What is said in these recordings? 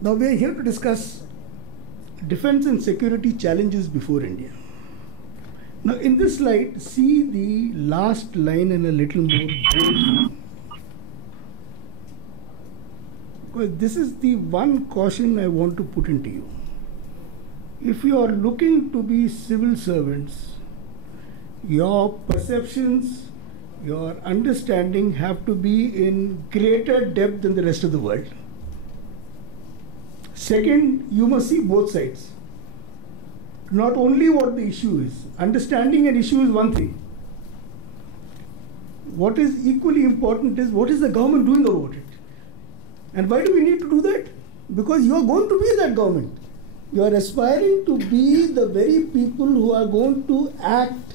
Now we are here to discuss defense and security challenges before India. Now in this slide, see the last line in a little more bold. Because this is the one caution I want to put into you. If you are looking to be civil servants, your perceptions, your understanding have to be in greater depth than the rest of the world. Second, you must see both sides. Not only what the issue is. Understanding an issue is one thing. What is equally important is what is the government doing about it? And why do we need to do that? Because you are going to be that government. You are aspiring to be the very people who are going to act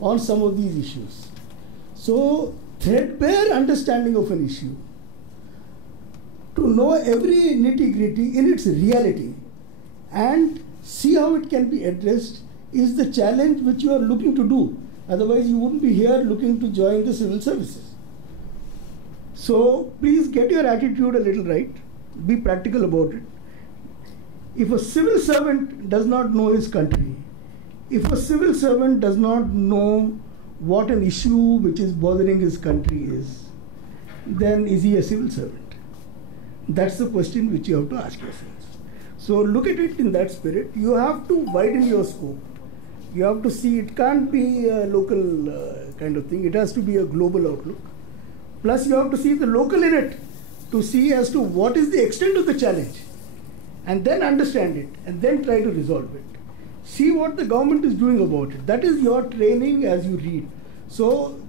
on some of these issues. So, threadbare understanding of an issue, to know every nitty-gritty in its reality and see how it can be addressed is the challenge which you are looking to do. Otherwise, you wouldn't be here looking to join the civil services. So, please get your attitude a little right. Be practical about it. If a civil servant does not know his country, if a civil servant does not know what an issue which is bothering his country is, then is he a civil servant? That's the question which you have to ask yourselves. So look at it in that spirit. You have to widen your scope. You have to see it can't be a local kind of thing. It has to be a global outlook. Plus you have to see the local in it to see as to what is the extent of the challenge and then understand it and then try to resolve it. See what the government is doing about it. That is your training as you read. So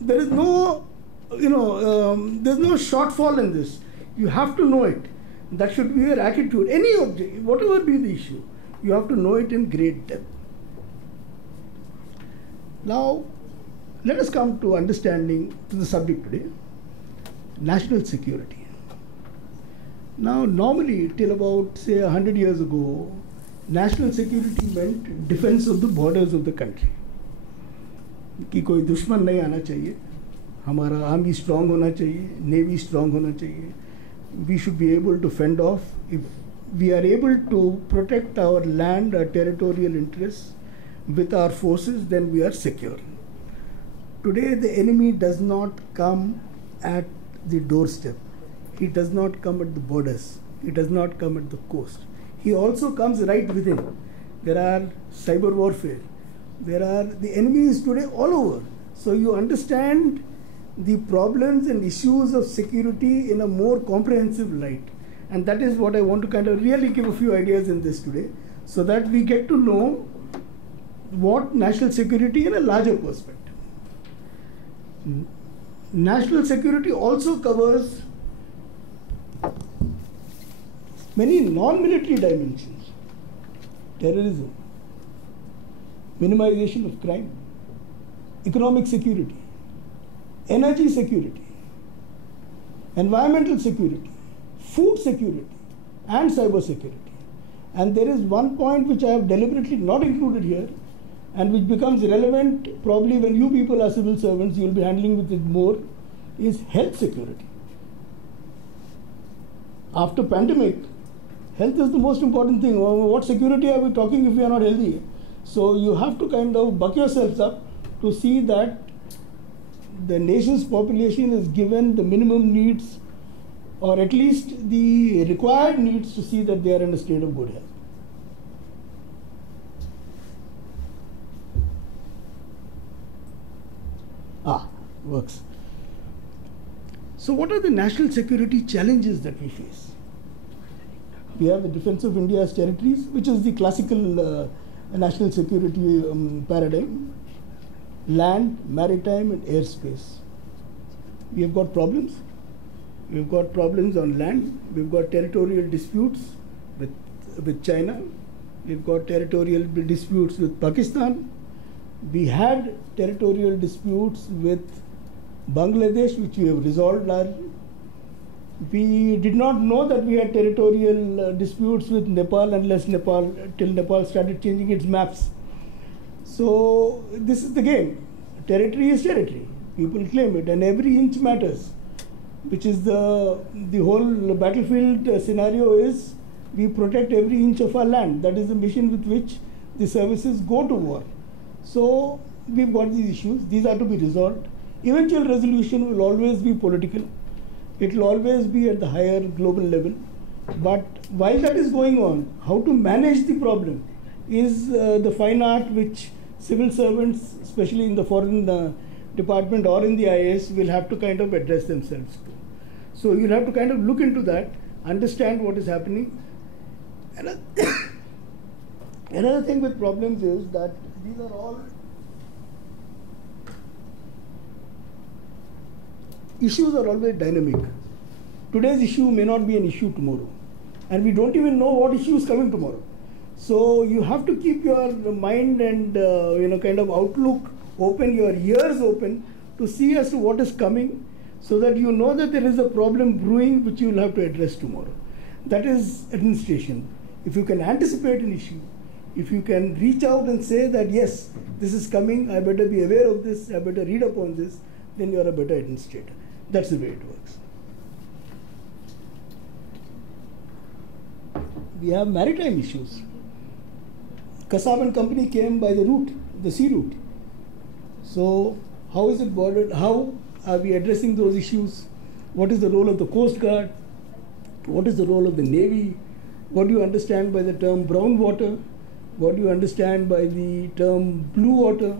there is no, there's no shortfall in this. You have to know it. That should be your attitude. Any object, whatever be the issue, you have to know it in great depth. Now, let us come to understanding to the subject today, national security. Now, normally, till about, say, 100 years ago, national security meant defense of the borders of the country. कि कोई दुश्मन नहीं आना चाहिए, हमारा army strong होना चाहिए, navy strong होना चाहिए. We should be able to fend off. If we are able to protect our land, our territorial interests with our forces, then we are secure. Today, the enemy does not come at the doorstep. He does not come at the borders. He does not come at the coast. He also comes right within. There are cyber warfare. The enemy is today all over. So you understand the problems and issues of security in a more comprehensive light. And that is what I want to kind of really give a few ideas in this today, so that we get to know what national security in a larger perspective. National security also covers many non-military dimensions. Terrorism, minimization of crime, economic security, energy security, environmental security, food security, and cyber security. And there is one point which I have deliberately not included here, and which becomes relevant probably when you people are civil servants, you will be handling with it more, is health security. After pandemic, health is the most important thing. What security are we talking if we are not healthy? So you have to kind of buck yourselves up to see that the nation's population is given the minimum needs, or at least the required needs, to see that they are in a state of good health. Works. So what are the national security challenges that we face? We have the defense of India's territories, which is the classical national security paradigm. Land, maritime and airspace. We have got problems. We've got problems on land. We've got territorial disputes with China. We've got territorial disputes with Pakistan. We had territorial disputes with Bangladesh, which we have resolved largely. We did not know that we had territorial disputes with Nepal till Nepal started changing its maps. So this is the game. Territory is territory. People claim it, and every inch matters, which is the whole battlefield scenario is We protect every inch of our land. That is the mission with which the services go to war. So we've got these issues. These are to be resolved. Eventual resolution will always be political. It will always be at the higher global level. But while that is going on, how to manage the problem is the fine art which civil servants, especially in the foreign department or in the IAS, will have to kind of address themselves to. So you'll have to kind of look into that, understand what is happening. Another thing with problems is that these are all issues are always dynamic. Today's issue may not be an issue tomorrow, and we don't even know what issue is coming tomorrow. So you have to keep your mind and kind of outlook open, your ears open to see as to what is coming, so that you know that there is a problem brewing which you will have to address tomorrow. That is administration. If you can anticipate an issue, if you can reach out and say that yes, this is coming, I better be aware of this, I better read up on this, then you are a better administrator. That's the way it works. We have maritime issues. Kasab and company came by the route, the sea route. So how is it bordered? How are we addressing those issues? What is the role of the Coast Guard? What is the role of the Navy? What do you understand by the term brown water? What do you understand by the term blue water?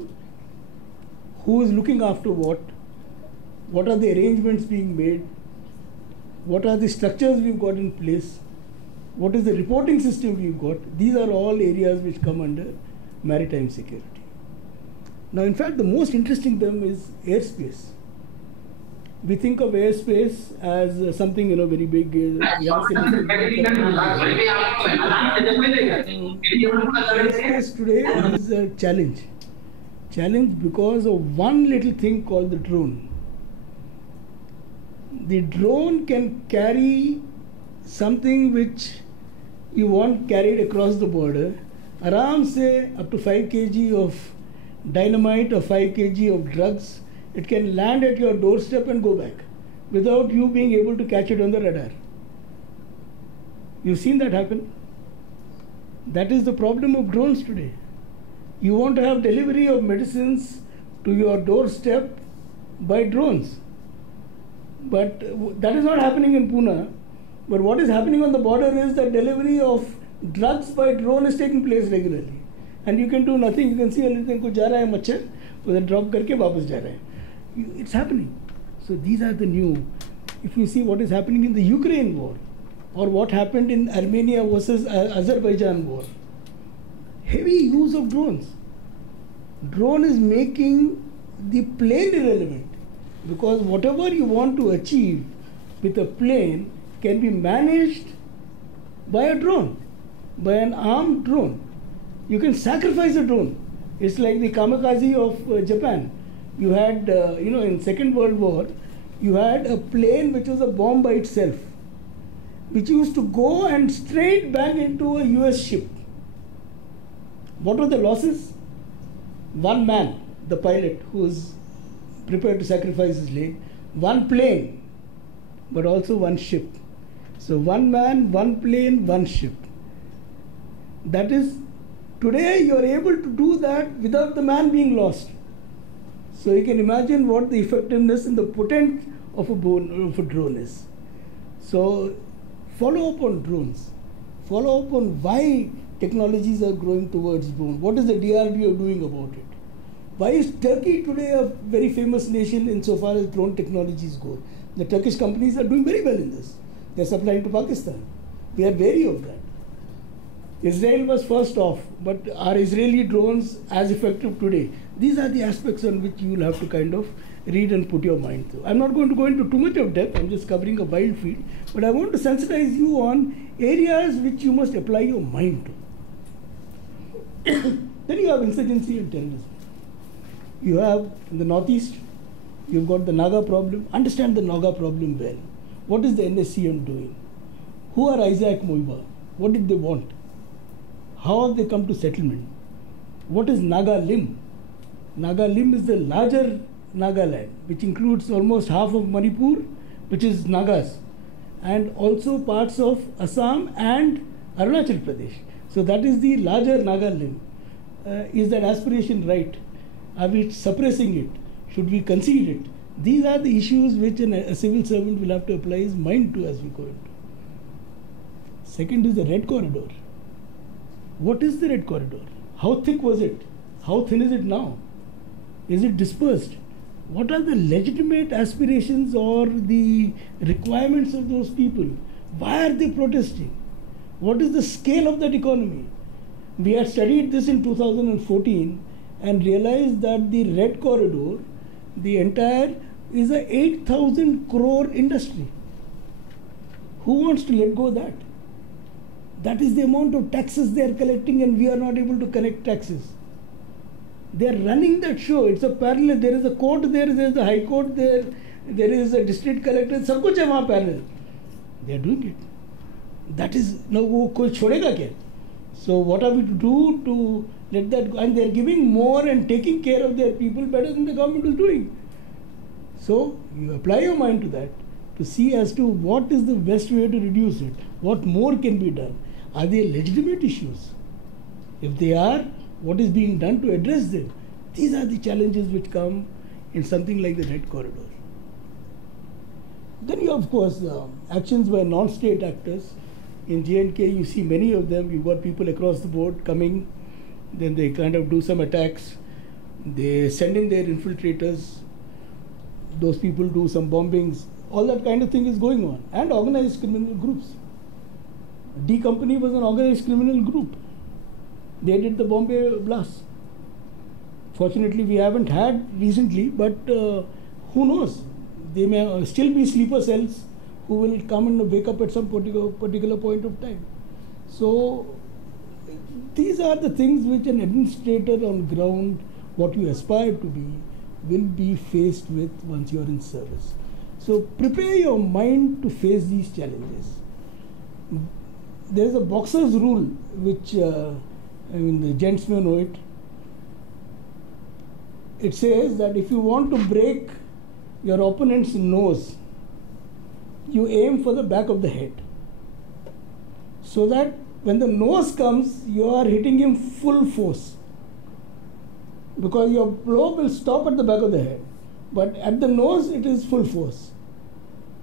Who is looking after what? What are the arrangements being made? What are the structures we've got in place? What is the reporting system we've got? These are all areas which come under maritime security. Now, in fact, the most interesting term is airspace. We think of airspace as something, very big. Airspace today is a challenge. Challenge because of one little thing called the drone. The drone can carry something which you want carried across the border, around say up to 5 kg of dynamite or 5 kg of drugs. It can land at your doorstep and go back without you being able to catch it on the radar. You've seen that happen? That is the problem of drones today. You want to have delivery of medicines to your doorstep by drones. But that is not happening in Pune. But what is happening on the border is that delivery of drugs by drone is taking place regularly. And you can do nothing. You can see a little thing, kuch ja raha hai machhar, uधर drop करके वापस जा रहा है. It's happening. So these are the new. If you see what is happening in the Ukraine war, or what happened in Armenia versus Azerbaijan war, heavy use of drones. Drone is making the plane irrelevant, because whatever you want to achieve with a plane can be managed by a drone, by an armed drone. You can sacrifice a drone. It's like the kamikaze of Japan. You had, in Second World War, you had a plane which was a bomb by itself, which used to go and straight back into a US ship. What were the losses? One man, the pilot, who was prepared to sacrifice his leg, one plane, but also one ship. So one man, one plane, one ship. That is, today you are able to do that without the man being lost. So you can imagine what the effectiveness and the potent of a drone is. So follow up on drones. Follow up on why technologies are growing towards drone. What is the DRDO doing about it? Why is Turkey today a very famous nation insofar as drone technologies go? The Turkish companies are doing very well in this. They are supplying to Pakistan. We are wary of that. Israel was first off, but are Israeli drones as effective today? These are the aspects on which you will have to kind of read and put your mind through. I'm not going to go into too much of depth, I'm just covering a wide field, but I want to sensitize you on areas which you must apply your mind to. Then you have insurgency and terrorism. You have in the northeast, you've got the Naga problem. Understand the Naga problem well. What is the NSCM doing? Who are Isaac Moiba? What did they want? How have they come to settlement? What is Naga Lim? Naga Lim is the larger Nagaland, which includes almost half of Manipur, which is Nagas, and also parts of Assam and Arunachal Pradesh. So that is the larger Nagaland. Is that aspiration right? Are we suppressing it? Should we concede it? These are the issues which a civil servant will have to apply his mind to as we go into. Second is the Red Corridor. What is the Red Corridor? How thick was it? How thin is it now? Is it dispersed? What are the legitimate aspirations or the requirements of those people? Why are they protesting? What is the scale of that economy? We had studied this in 2014 and realized that the Red Corridor, the entire, is a 8,000 crore industry. Who wants to let go of that? That is the amount of taxes they are collecting, and we are not able to collect taxes. They are running that show. It's a parallel. There is a court there is a high court there is a district collector. सब कुछ है वहाँ parallel. They are doing it. That is, no, वो कोई छोड़ेगा क्या? So what are we to do to let that go? And they are giving more and taking care of their people better than the government is doing. So you apply your mind to that to see as to what is the best way to reduce it. What more can be done? Are they legitimate issues? If they are, what is being done to address them? These are the challenges which come in something like the Red Corridor. Then you have, of course, actions by non-state actors. In J&K, you see many of them. You've got people across the board coming, then they kind of do some attacks. They send in their infiltrators. Those people do some bombings. All that kind of thing is going on. And organized criminal groups. D Company was an organized criminal group. They did the Bombay blast. Fortunately, we haven't had recently, but who knows? They may still be sleeper cells who will come and wake up at some particular point of time. So, these are the things which an administrator on ground, what you aspire to be, will be faced with once you are in service. So, prepare your mind to face these challenges. There is a boxer's rule which the gents may know it. It says that if you want to break your opponent's nose, you aim for the back of the head. So that when the nose comes, you are hitting him full force. Because your blow will stop at the back of the head. But at the nose, it is full force.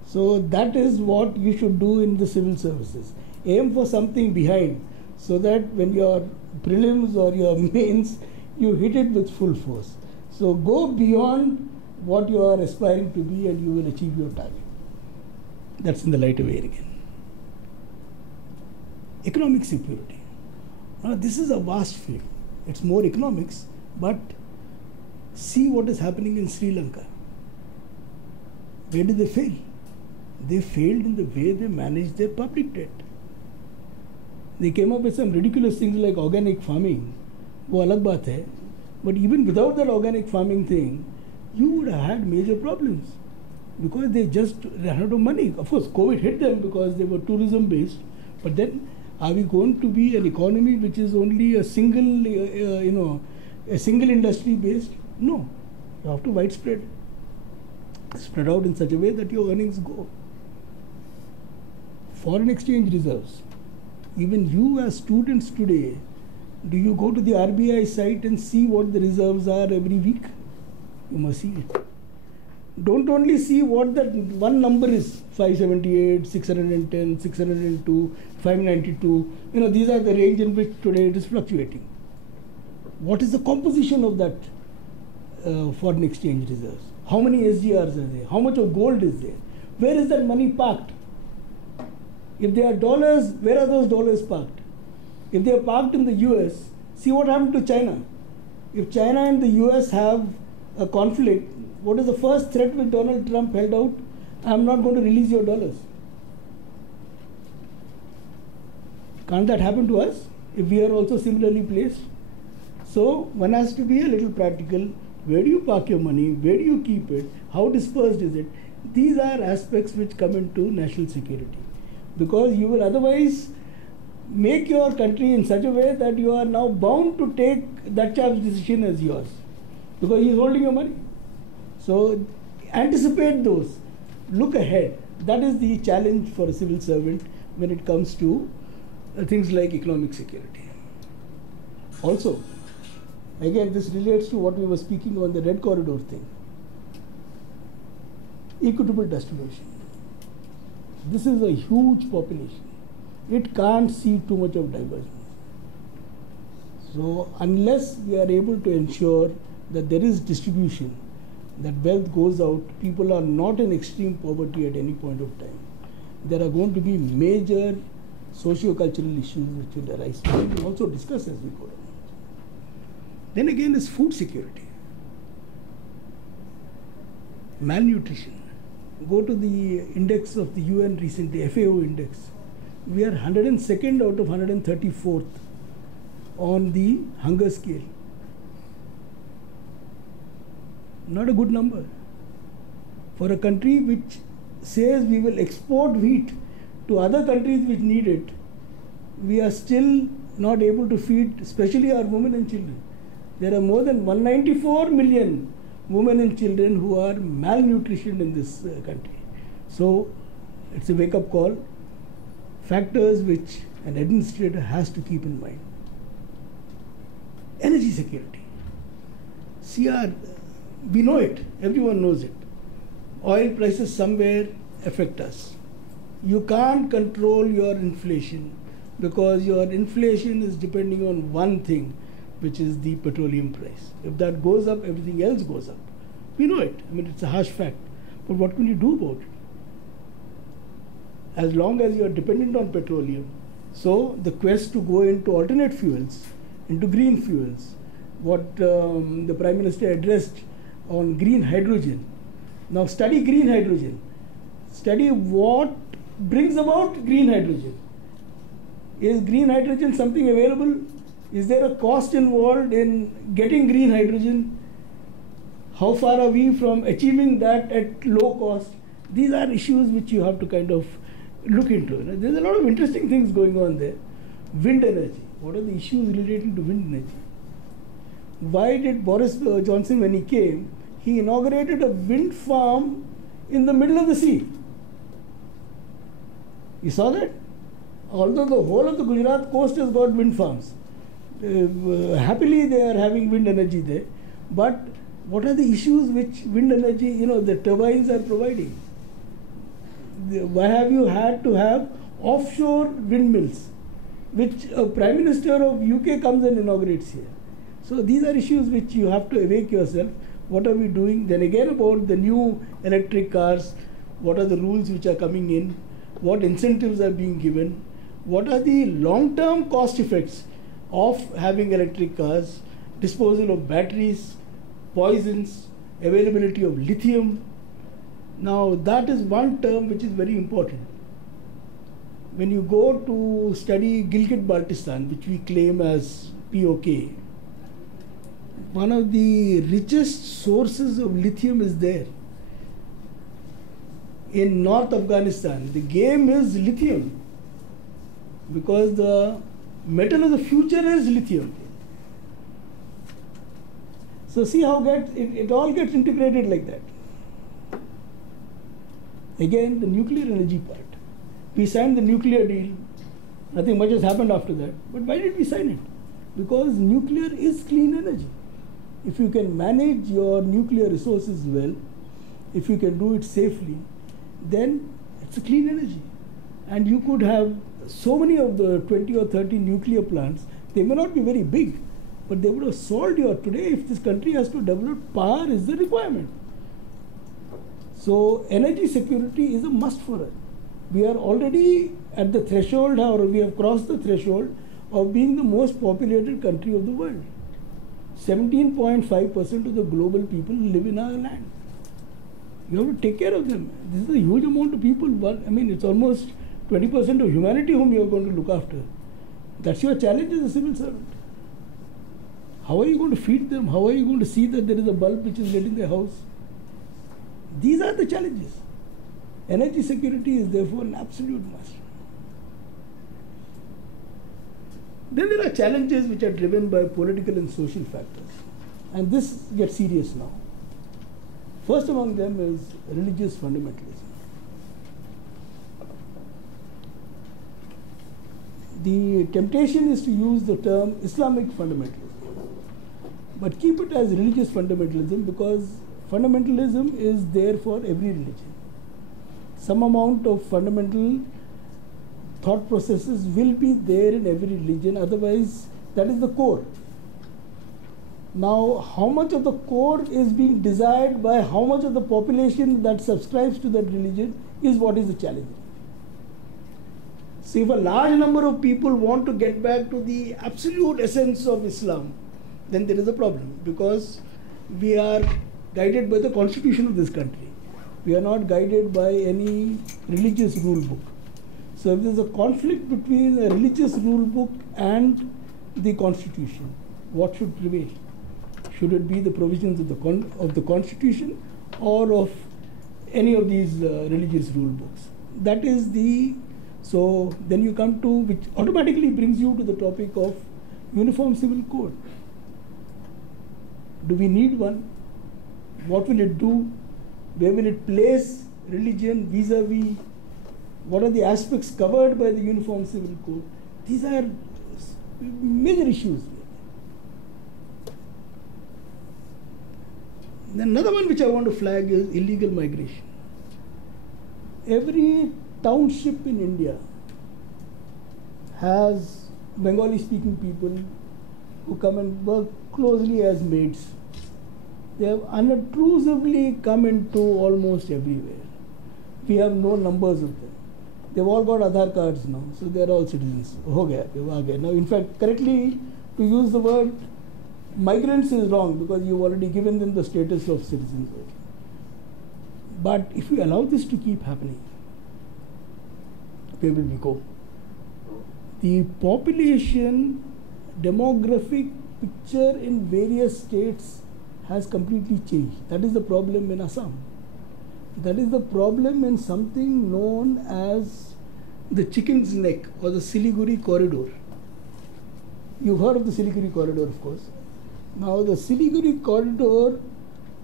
So that is what you should do in the civil services. Aim for something behind, so that when your prelims or your mains, you hit it with full force. So go beyond what you are aspiring to be and you will achieve your target. That's in the lighter vein again. Economic security. Now this is a vast field. It's more economics, but see what is happening in Sri Lanka. Where did they fail? They failed in the way they managed their public debt. They came up with some ridiculous things like organic farming. वो अलग बात है. But even without that organic farming thing, you would have had major problems because they just ran out of money. Of course, COVID hit them because they were tourism based. But then, are we going to be an economy which is only a single, a single industry based? No. You have to widespread, spread out in such a way that your earnings go. Foreign exchange reserves. Even you as students today, do you go to the RBI site and see what the reserves are every week? You must see it. Don't only see what that one number is, 578, 610, 602, 592. These are the range in which today it is fluctuating. What is the composition of that foreign exchange reserves? How many SDRs are there? How much of gold is there? Where is that money parked? If they are dollars, where are those dollars parked? If they are parked in the US, see what happened to China. If China and the US have a conflict, what is the first threat which Donald Trump held out? I am not going to release your dollars. Can't that happen to us if we are also similarly placed? So one has to be a little practical. Where do you park your money? Where do you keep it? How dispersed is it? These are aspects which come into national security. Because you will otherwise make your country in such a way that you are now bound to take that chap's decision as yours. Because he is holding your money. So anticipate those. Look ahead. That is the challenge for a civil servant when it comes to things like economic security. Also, again, this relates to what we were speaking on the Red Corridor thing. Equitable distribution. This is a huge population. It can't see too much of divergence. So unless we are able to ensure that there is distribution, that wealth goes out, people are not in extreme poverty at any point of time, there are going to be major socio-cultural issues which will arise. We will also discuss as we go on. Then again is food security. Malnutrition. Go to the index of the UN recently, FAO index. We are 102nd out of 134th on the hunger scale. Not a good number. For a country which says we will export wheat to other countries which need it, we are still not able to feed, especially our women and children. There are more than 194 million women and children who are malnutritioned in this country. So it's a wake-up call. Factors which an administrator has to keep in mind. Energy security. We know it. Everyone knows it. Oil prices somewhere affect us. You can't control your inflation because your inflation is depending on one thing, which is the petroleum price. If that goes up, everything else goes up. We know it. I mean, it's a harsh fact. But what can you do about it? As long as you are dependent on petroleum, so the quest to go into alternate fuels, into green fuels, what the Prime Minister addressed on green hydrogen. Now study green hydrogen. Study what brings about green hydrogen. Is green hydrogen something available? Is there a cost involved in getting green hydrogen? How far are we from achieving that at low cost? These are issues which you have to kind of look into. There's a lot of interesting things going on there. Wind energy. What are the issues relating to wind energy? Why did Boris Johnson, when he came, he inaugurated a wind farm in the middle of the sea? You saw that? Although the whole of the Gujarat coast has got wind farms. Happily they are having wind energy there. But what are the issues which wind energy, the turbines are providing? Why have you had to have offshore windmills, which a Prime Minister of UK comes and inaugurates here? So these are issues which you have to awake yourself. What are we doing? Then again about the new electric cars, what are the rules which are coming in? What incentives are being given? What are the long-term cost effects of having electric cars? Disposal of batteries, poisons, availability of lithium. Now that is one term which is very important. When you go to study Gilgit-Baltistan, which we claim as POK, one of the richest sources of lithium is there. In North Afghanistan, the game is lithium because the metal of the future is lithium. So see how it all gets integrated like that. Again, the nuclear energy part. We signed the nuclear deal. Nothing much has happened after that. But why did we sign it? Because nuclear is clean energy. If you can manage your nuclear resources well, if you can do it safely, then it's a clean energy. And you could have so many of the 20 or 30 nuclear plants. They may not be very big, but they would have solved your today. If this country has to develop, power is the requirement. So energy security is a must for us. We are already at the threshold, or we have crossed the threshold of being the most populated country of the world. 17.5% of the global people live in our land. You have to take care of them. This is a huge amount of people. I mean, it's almost 20% of humanity whom you are going to look after. That's your challenge as a civil servant. How are you going to feed them? How are you going to see that there is a bulb which is lit in their house? These are the challenges. Energy security is therefore an absolute must. Then there are challenges which are driven by political and social factors. And this gets serious now. First among them is religious fundamentalism. the temptation is to use the term Islamic fundamentalism, but keep it as religious fundamentalism, because fundamentalism is there for every religion. Some amount of fundamental thought processes will be there in every religion, otherwise that is the core. Now, how much of the core is being desired by how much of the population that subscribes to that religion is what is the challenge. So if a large number of people want to get back to the absolute essence of Islam, then there is a problem, because we are guided by the constitution of this country. We are not guided by any religious rule book. So if there is a conflict between a religious rule book and the constitution, what should prevail? Should it be the provisions of the constitution or of any of these religious rule books? That is the, so then you come to, which automatically brings you to the topic of uniform civil code. Do we need one? What will it do? Where will it place religion vis-a-vis? What are the aspects covered by the uniform civil code? These are major issues. Then another one which I want to flag is illegal migration. Every township in India has Bengali-speaking people who come and work closely as maids. They have unobtrusively come into almost everywhere. We have no numbers of them. They've all got Aadhaar cards now, so they're all citizens. Ho gaya, now, in fact, correctly to use the word migrants is wrong, because you've already given them the status of citizens. But if we allow this to keep happening, where will we go? The population demographic picture in various states has completely changed. That is the problem in Assam. That is the problem in something known as the chicken's neck or the Siliguri corridor. You've heard of the Siliguri corridor, of course. Now the Siliguri corridor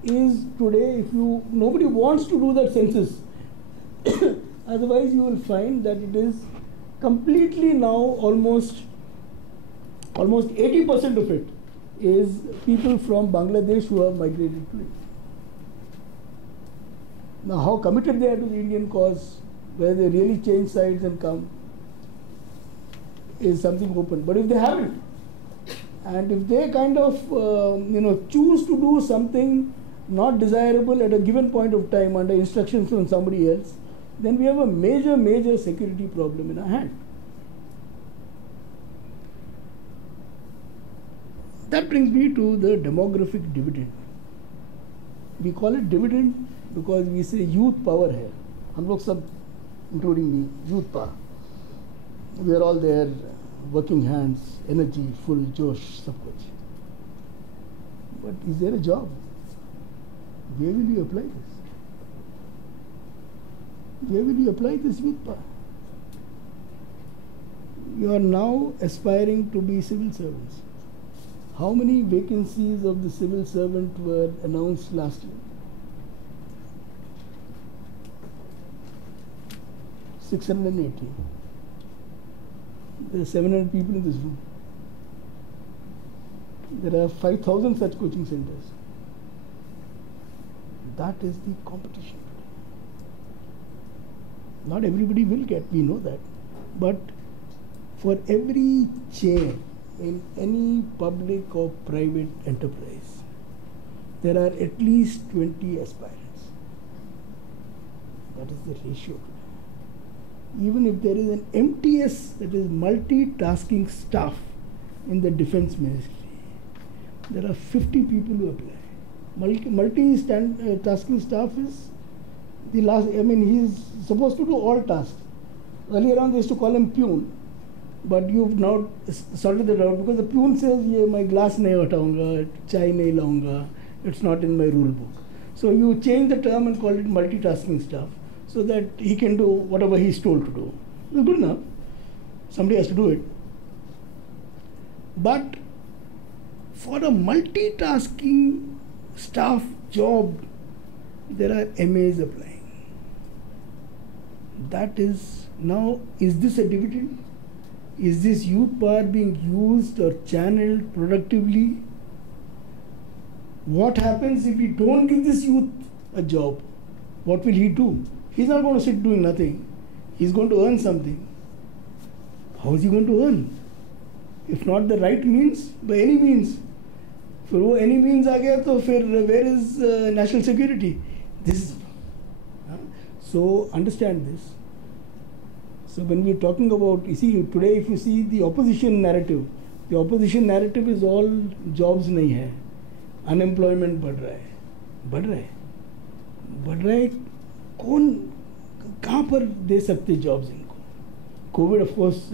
is today, if you, nobody wants to do that census. Otherwise you will find that it is completely now almost 80% of it is people from Bangladesh who have migrated to it. Now how committed they are to the Indian cause, whether they really change sides and come, is something open. But if they haven't, and if they kind of choose to do something not desirable at a given point of time under instructions from somebody else, then we have a major security problem in our hand. That brings me to the demographic dividend. We call it dividend because we say youth power hai. Hum log sab, including me, youth power. We are all there, working hands, energy, full josh, sab kuch. But is there a job? Where will you apply this? Where will you apply this youth power? You are now aspiring to be civil servants. How many vacancies of the civil servant were announced last year? 680. There are 700 people in this room. There are 5,000 such coaching centers. That is the competition today. Not everybody will get, we know that. But for every chair in any public or private enterprise, there are at least 20 aspirants. That is the ratio today. Even if there is an MTS, that is multitasking staff in the defense ministry, there are 50 people who apply. Multitasking staff is the last, he's supposed to do all tasks. Earlier on they used to call him peon, but you've now sorted that out because the peon says, "Ye my glass nahi hataunga, chai nahi launga, it's not in my rule book." So you change the term and call it multitasking staff so that he can do whatever he's told to do. It's good enough. Somebody has to do it. But for a multitasking staff job, there are MAs applying. That is, now, is this a dividend? Is this youth power being used or channeled productively? What happens if we don't give this youth a job? What will he do? He's not going to sit doing nothing. He's going to earn something. How is he going to earn? If not the right means, by any means. फिर वो any means आ गया तो फिर where is national security? This is so understand this. So when we are talking about, you see today if you see the opposition narrative is all jobs नहीं है, unemployment बढ़ रहा है, कौन कहाँ पर दे सकते jobs इनको? COVID of course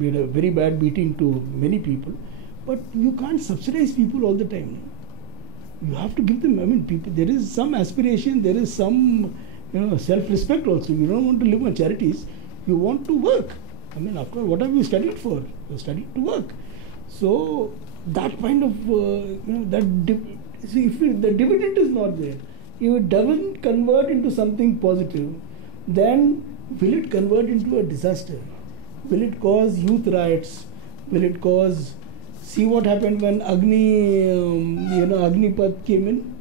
made a very bad beating to many people, but you can't subsidize people all the time. You have to give them, I mean, people, there is some aspiration, there is some self-respect also. You don't want to live on charities, you want to work. I mean, after all, what have you studied for? You studied to work. So that kind of, see, if the dividend is not there, if it doesn't convert into something positive, then will it convert into a disaster? Will it cause youth riots? Will it cause... See what happened when Agnipath came in?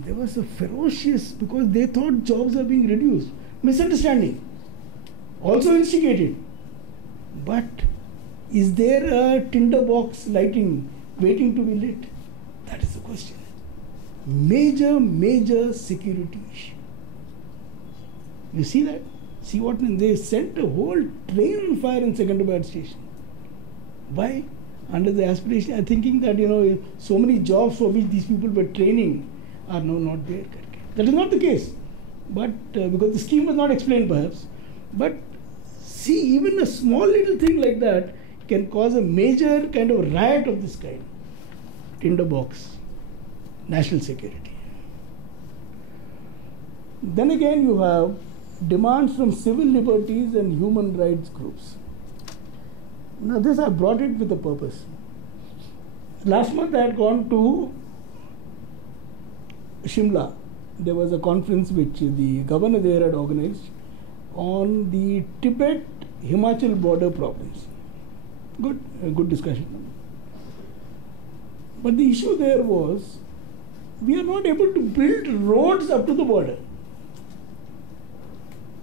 There was a ferocious... because they thought jobs are being reduced. Misunderstanding. Also instigated. But is there a tinderbox lighting waiting to be lit? That is the question. Major security issue. You see that? See what they sent a whole train on fire in Secunderabad station. Why? Under the aspiration, thinking that so many jobs for which these people were training are now not there. That is not the case. But because the scheme was not explained perhaps. But see, even a small little thing like that can cause a major kind of riot of this kind. Tinderbox, national security. Then again you have demands from civil liberties and human rights groups. Now this I brought it with a purpose. Last month I had gone to Shimla. There was a conference which the governor there had organized on the Tibet-Himachal border problems. Good discussion. But the issue there was, we are not able to build roads up to the border.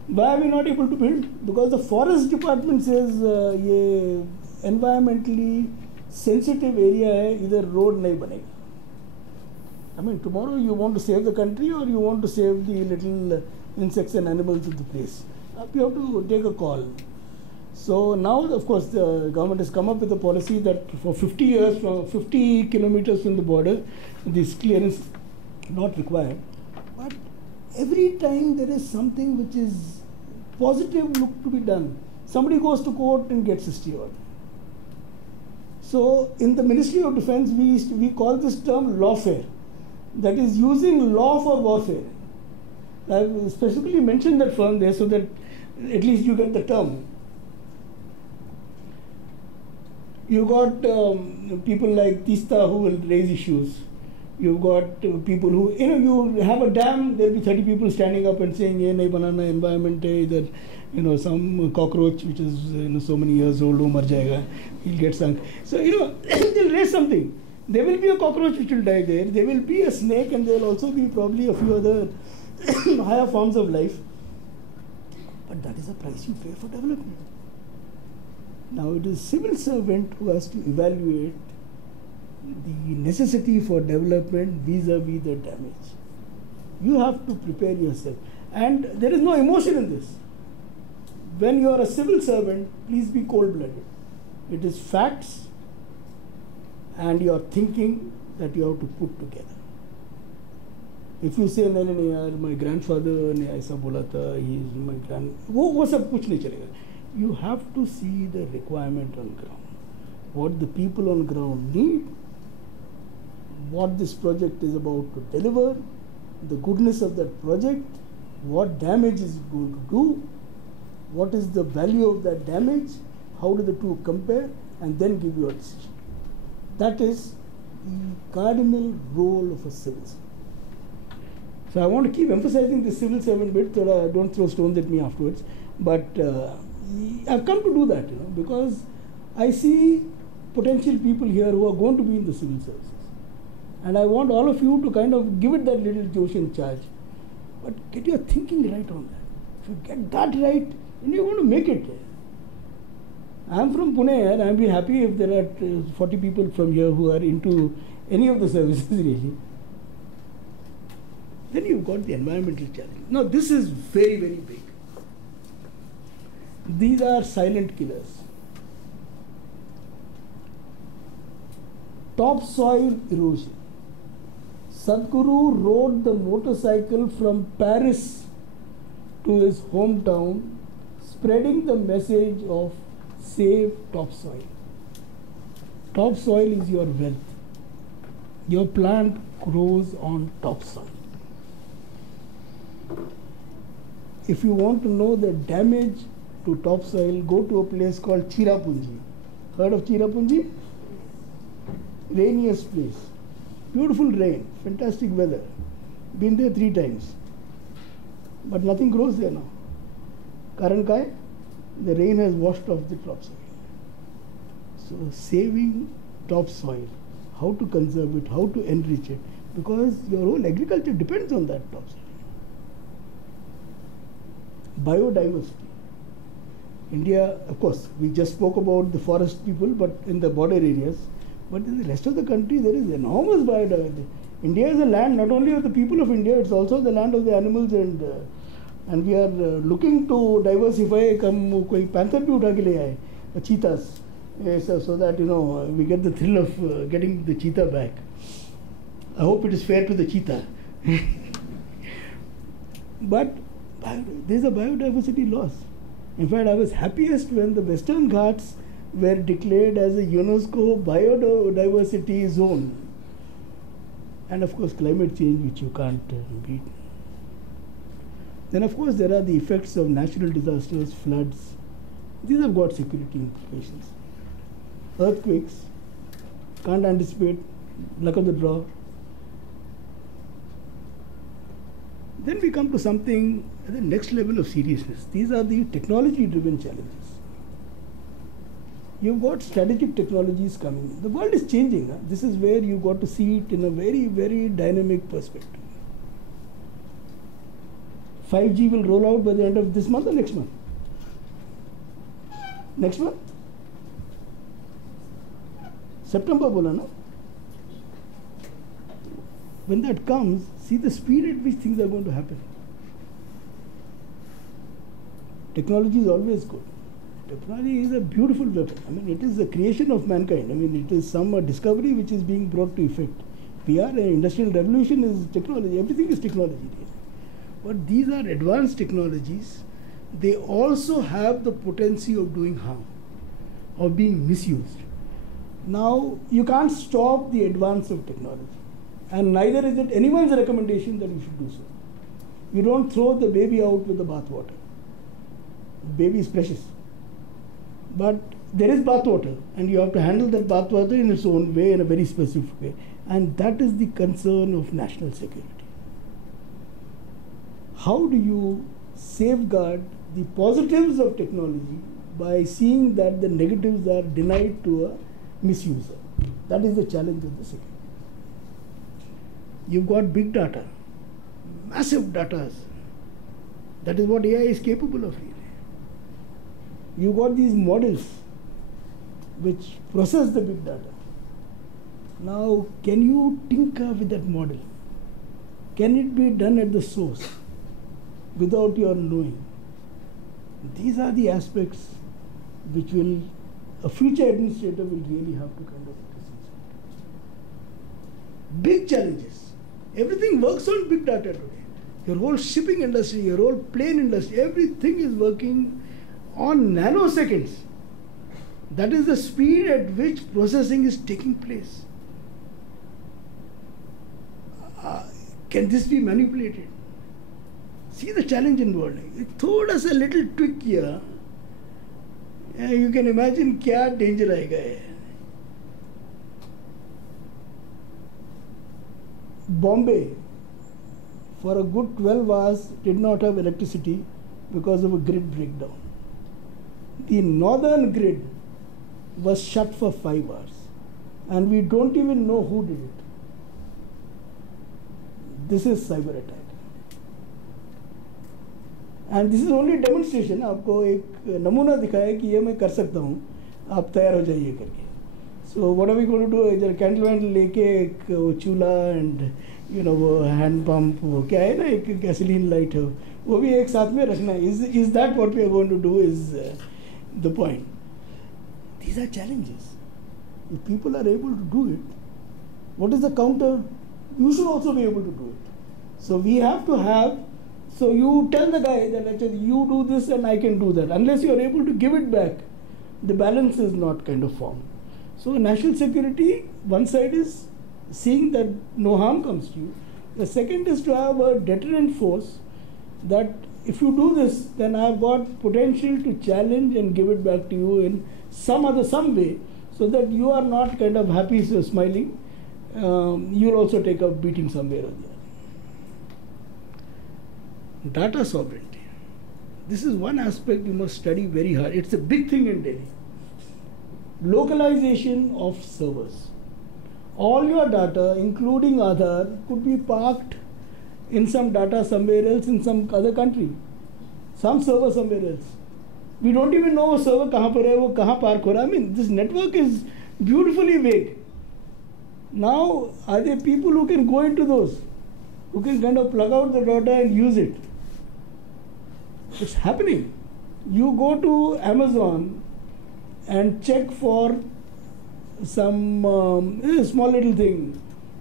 Why are we not able to build? Because the forest department says ये environmentally sensitive area है, इधर road नहीं बनेगा. I mean, tomorrow you want to save the country or you want to save the little insects and animals of the place. You have to take a call. So now, of course, the government has come up with a policy that for 50 years, for 50 kilometers from the border, this clearance is not required. But every time there is something which is positive look to be done, somebody goes to court and gets a stay order. So in the Ministry of Defence, we call this term lawfare. That is using law for warfare. I have specifically mentioned that firm there so that at least you get the term. You got people like Tista who will raise issues. You've got people who, you have a dam, there'll be 30 people standing up and saying, ye nahi banana environment hai, either, some cockroach which is, so many years old, mar jayega, he'll get sunk. So, they'll raise something. There will be a cockroach which will die there. There will be a snake and there will also be probably a few other higher forms of life. But that is the price you pay for development. Now it is civil servant who has to evaluate the necessity for development vis-a-vis the damage. You have to prepare yourself. And there is no emotion in this. When you are a civil servant, please be cold-blooded. It is facts and your thinking that you have to put together. If you say, no, yaar, my grandfather ne aisa bola tha, he is my wo sab kuch nahi chalega. You have to see the requirement on ground. What the people on ground need, what this project is about to deliver, the goodness of that project, what damage is it going to do, what is the value of that damage, how do the two compare, and then give your decision. That is the cardinal role of a civil servant. So I want to keep emphasizing the civil servant bit so that don't throw stones at me afterwards. But I've come to do that, because I see potential people here who are going to be in the civil services. And I want all of you to kind of give it that little Josh in charge. But get your thinking right on that. If you get that right, then you're going to make it. I'm from Pune, and I'll be happy if there are 40 people from here who are into any of the services really. Then you've got the environmental challenge. Now this is very, very big. These are silent killers. Topsoil erosion. Sadhguru rode the motorcycle from Paris to his hometown, spreading the message of save topsoil. Topsoil is your wealth. Your plant grows on topsoil. If you want to know the damage to topsoil, go to a place called Chirapunji. Heard of Chirapunji? Rainiest place. Beautiful rain, fantastic weather. Been there 3 times. But nothing grows there now. Karan ka hai? The rain has washed off the topsoil. So saving topsoil, how to conserve it, how to enrich it, because your whole agriculture depends on that topsoil. Biodiversity. India, of course, we just spoke about the forest people, but in the border areas. But in the rest of the country, there is enormous biodiversity. India is a land not only of the people of India, it's also the land of the animals, and we are looking to diversify. Koi panther bhi utha ke le aaye, cheetahs, so that we get the thrill of getting the cheetah back. I hope it is fair to the cheetah. But there is a biodiversity loss. In fact, I was happiest when the Western Ghats were declared as a UNESCO biodiversity zone. And of course, climate change, which you can't beat. Then of course, there are the effects of natural disasters, floods. These have got security implications. Earthquakes, can't anticipate, luck of the draw. Then we come to something at the next level of seriousness. These are the technology-driven challenges. You've got strategic technologies coming. The world is changing. This is where you've got to see it in a very, very dynamic perspective. 5G will roll out by the end of this month or next month? Next month? September bola na? When that comes, see the speed at which things are going to happen. Technology is always good. Technology is a beautiful weapon. I mean, it is the creation of mankind. I mean, it is some discovery which is being brought to effect. PR, industrial revolution is technology. Everything is technology. But these are advanced technologies. They also have the potency of doing harm, of being misused. Now, you can't stop the advance of technology. And neither is it anyone's recommendation that you should do so. You don't throw the baby out with the bathwater. The baby is precious. But there is bathwater, and you have to handle that bathwater in its own way, in a very specific way. And that is the concern of national security. How do you safeguard the positives of technology by seeing that the negatives are denied to a misuser? That is the challenge of the security. You've got big data, massive data. That is what AI is capable of really. You've got these models which process the big data. Now, can you tinker with that model? Can it be done at the source without your knowing? These are the aspects which a future administrator will really have to kind of proceed. Big challenges. Everything works on big data today. Your whole shipping industry, your whole plane industry, everything is working on nanoseconds. That is the speed at which processing is taking place. Can this be manipulated? See the challenge involved. Thoda sa little tweak here, you can imagine kya danger aayega. Bombay, for a good 12 hours, did not have electricity because of a grid breakdown. the northern grid was shut for 5 hours, and we don't even know who did it. This is cyber attack. And this is only demonstration. आपको एक नमूना दिखाया कि ये मैं कर सकता हूँ, आप तैयार हो जाइए करके. So what are we going to do? इधर कैंडल वैंडल लेके एक वो चूल्हा and वो हैंड पंप वो क्या है ना एक गैसोलीन लाइट है वो भी एक साथ में रखना है. Is that what we are going to do? Is the point? These are challenges. If people are able to do it, what is the counter? You should also be able to do it. So we have to have. So you tell the guy that actually you do this and I can do that. Unless you are able to give it back, the balance is not kind of formed. So national security, one side is seeing that no harm comes to you. The second is to have a deterrent force that if you do this, then I have got potential to challenge and give it back to you in some way, so that you are not kind of happy, so smiling. You'll also take a beating somewhere or the other. Data sovereignty. This is one aspect you must study very hard. It's a big thing in Delhi. Localization of servers. All your data, including Aadhaar, could be parked in some data somewhere else in some other country. Some server somewhere else. We don't even know a server kahan par hai, wo kahan park ho raha. I mean, this network is beautifully vague. Now, are there people who can go into those? Who can kind of plug out the data and use it? It's happening. You go to Amazon and check for some small little thing,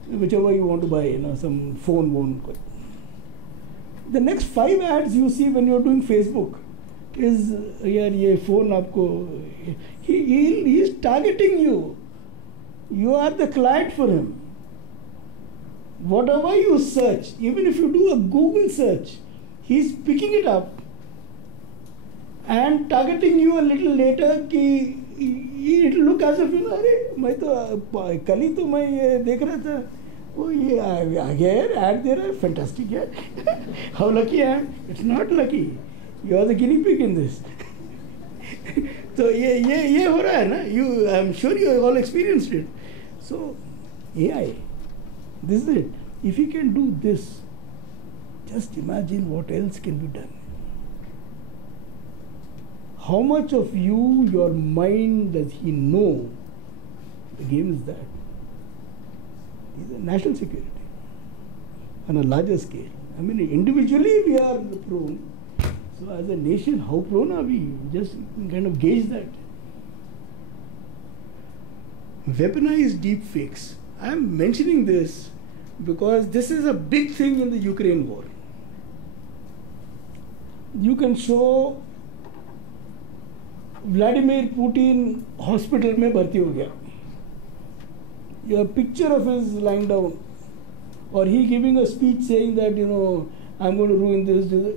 whichever you want to buy, some phone. The next 5 ads you see when you're doing Facebook is, yaar, ye phone aapko, he is targeting you. You are the client for him. Whatever you search, even if you do a Google search, he's picking it up and targeting you a little later. Ki it will look as if अरे मैं तो कल ही तो मैं ये देख रहा था वो ये आ गया यार ऐड दे रहा है fantastic यार. How lucky I am? It's not lucky. You are the guinea pig in this. तो ये हो रहा है ना. I'm sure you have all experienced it. So AI. This is it. If he can do this, just imagine what else can be done. How much of you, your mind, does he know? The game is that. These are national security on a larger scale. I mean, individually we are prone. So as a nation, how prone are we? Just kind of gauge that. Weaponized deep fakes. I am mentioning this because this is a big thing in the Ukraine war. You can show Vladimir Putin hospital में भर्ती हो गया. A picture of his lying down, or he giving a speech saying that I'm going to ruin this.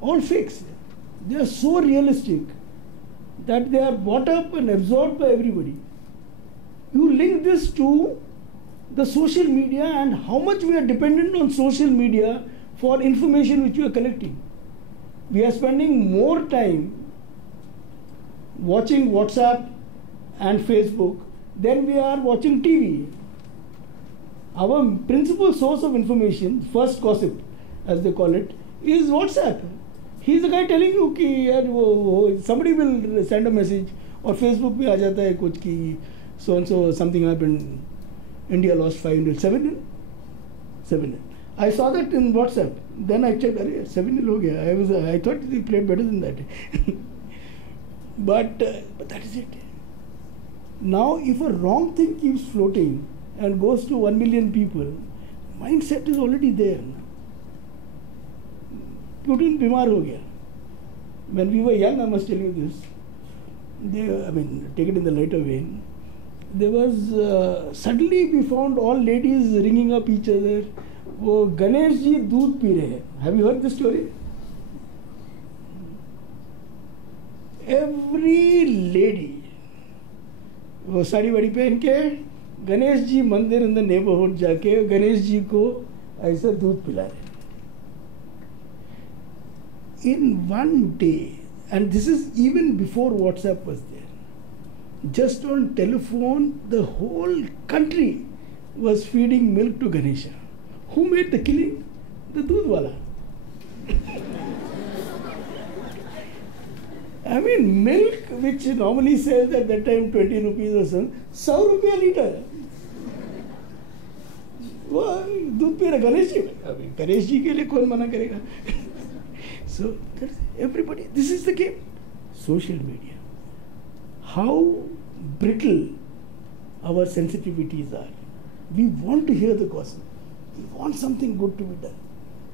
All fakes. They are so realistic that they are bought up and absorbed by everybody. You link this to the social media and how much we are dependent on social media for information which we are collecting. We are spending more time watching WhatsApp and Facebook than we are watching TV. Our principal source of information, first gossip as they call it, is WhatsApp. He is the guy telling you कि somebody will send a message or Facebook पे आ जाता है कुछ कि so and so something happened, India lost 5-0, 7-0. I saw that in WhatsApp. Then I checked, 7-0 हो गया. I thought they played better than that. But that is it. Now, if a wrong thing keeps floating and goes to 1 million people, mindset is already there. Putin बीमार हो गया. When we were young, I must tell you this. Take it in the lighter vein. There was suddenly we found all ladies ringing up each other. वो गणेश जी दूध P रहे हैं. Have you heard this story? Every lady वो साड़ी वाड़ी पहन के गणेश जी मंदिर in the neighborhood जाके गणेश जी को ऐसा दूध पिला रहे. In one day, And this is even before WhatsApp was there. Just on telephone, the whole country was feeding milk to Ganesha. Who made the killing? The Doodwala. I mean, milk, which normally sells at that time 20 rupees or something, 100 rupees a liter. वो दूध P रहा गणेश जी अभी गणेश जी के लिए कौन मना करेगा. So everybody, this is the game. Social media. How brittle our sensitivities are. We want to hear the gossip. We want something good to be done.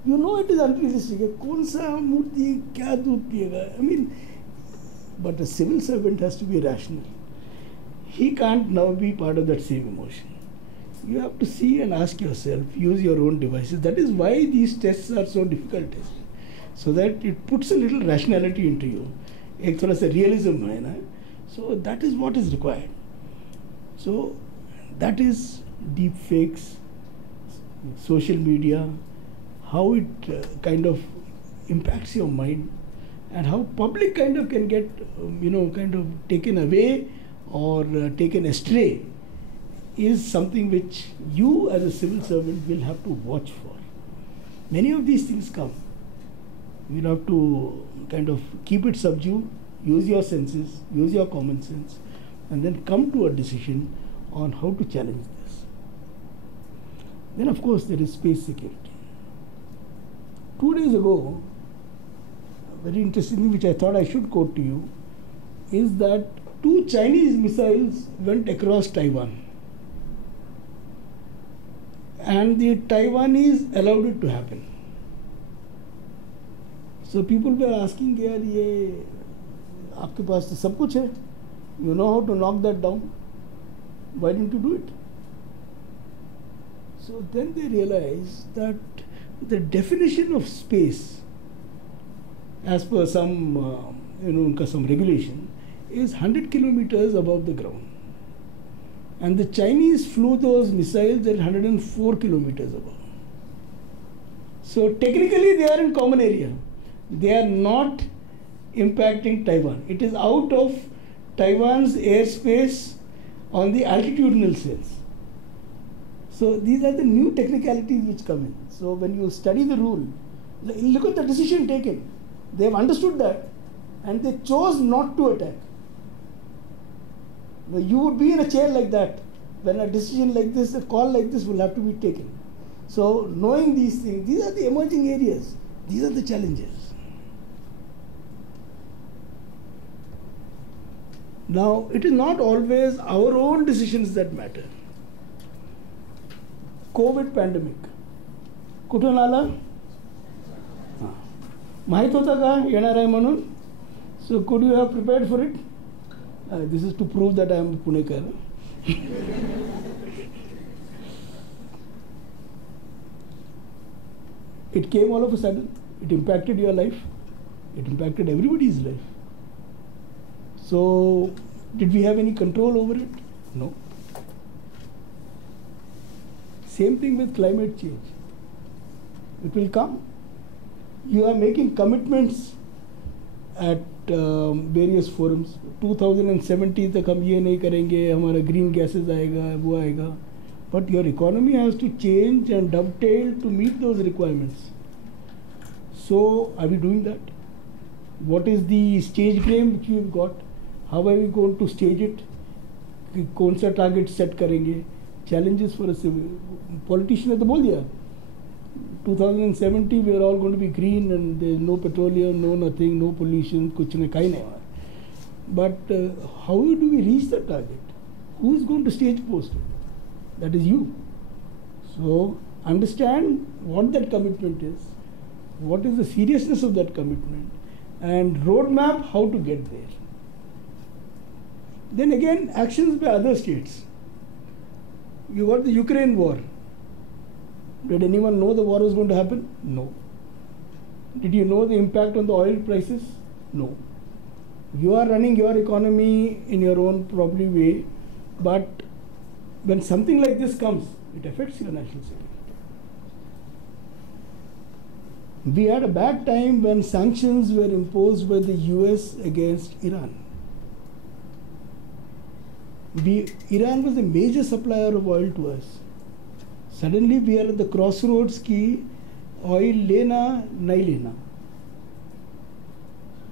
You know it is unrealistic. कौन सा मूर्ति क्या दूध पिएगा? I mean, but a civil servant has to be rational. He can't now be part of that same emotion. You have to see and ask yourself, use your own devices. That is why these tests are so difficult tests. So that it puts a little rationality into you. एक थोड़ा सा realism है ना. So that is what is required. So that is deep fakes, social media, how it kind of impacts your mind, and how public kind of can get kind of taken away or taken astray is something which you as a civil servant will have to watch for. Many of these things come. You have to kind of keep it subdued, use your senses, use your common sense, and then come to a decision on how to challenge this. Then of course there is space security. 2 days ago, a very interesting thing which I thought I should quote to you is that 2 Chinese missiles went across Taiwan. And the Taiwanese allowed it to happen. So people were asking, यार ये आपके पास तो सब कुछ है, you know how to knock that down, why didn't you do it? So then they realized that the definition of space, as per some उनका some regulation, is 100 kilometers above the ground. And the Chinese flew those missiles at 104 kilometers above. So technically they are in common area. They are not impacting Taiwan. It is out of Taiwan's airspace on the altitudinal sense. So these are the new technicalities which come in. So when you study the rule, look at the decision taken. They have understood that and they chose not to attack. You would be in a chair like that when a decision like this, a call like this will have to be taken. So knowing these things, these are the emerging areas. These are the challenges. Now, it is not always our own decisions that matter. COVID pandemic. कुठून आला? माहित होता का येणार आहे म्हणून? So could you have prepared for it? This is to prove that I am Punekar. It came all of a sudden. It impacted your life. It impacted everybody's life. So, did we have any control over it? No. Same thing with climate change. It will come. You are making commitments at various forums. 2070 तक हम ये नहीं करेंगे, हमारा green gases आएगा, वो आएगा. But your economy has to change and dovetail to meet those requirements. So, are we doing that? What is the stage game which we've got? How are we going to stage it? कौन सा target set करेंगे? Challenges for a politician ने तो बोल दिया. 2070 we are all going to be green and there is no petroleum, no nothing, no pollution, कुछ नहीं कहीं नहीं. But how do we reach the target? Who is going to stage post it? That is you. So understand what that commitment is, what is the seriousness of that commitment, and roadmap how to get there. Then again, actions by other states. You got the Ukraine war. Did anyone know the war was going to happen? No. Did you know the impact on the oil prices? No. You are running your economy in your own probably way, but when something like this comes, it affects your national security. We had a bad time when sanctions were imposed by the US against Iran. Iran was a major supplier of oil to us. Suddenly we are at the crossroads ki oil lena, nahi lena.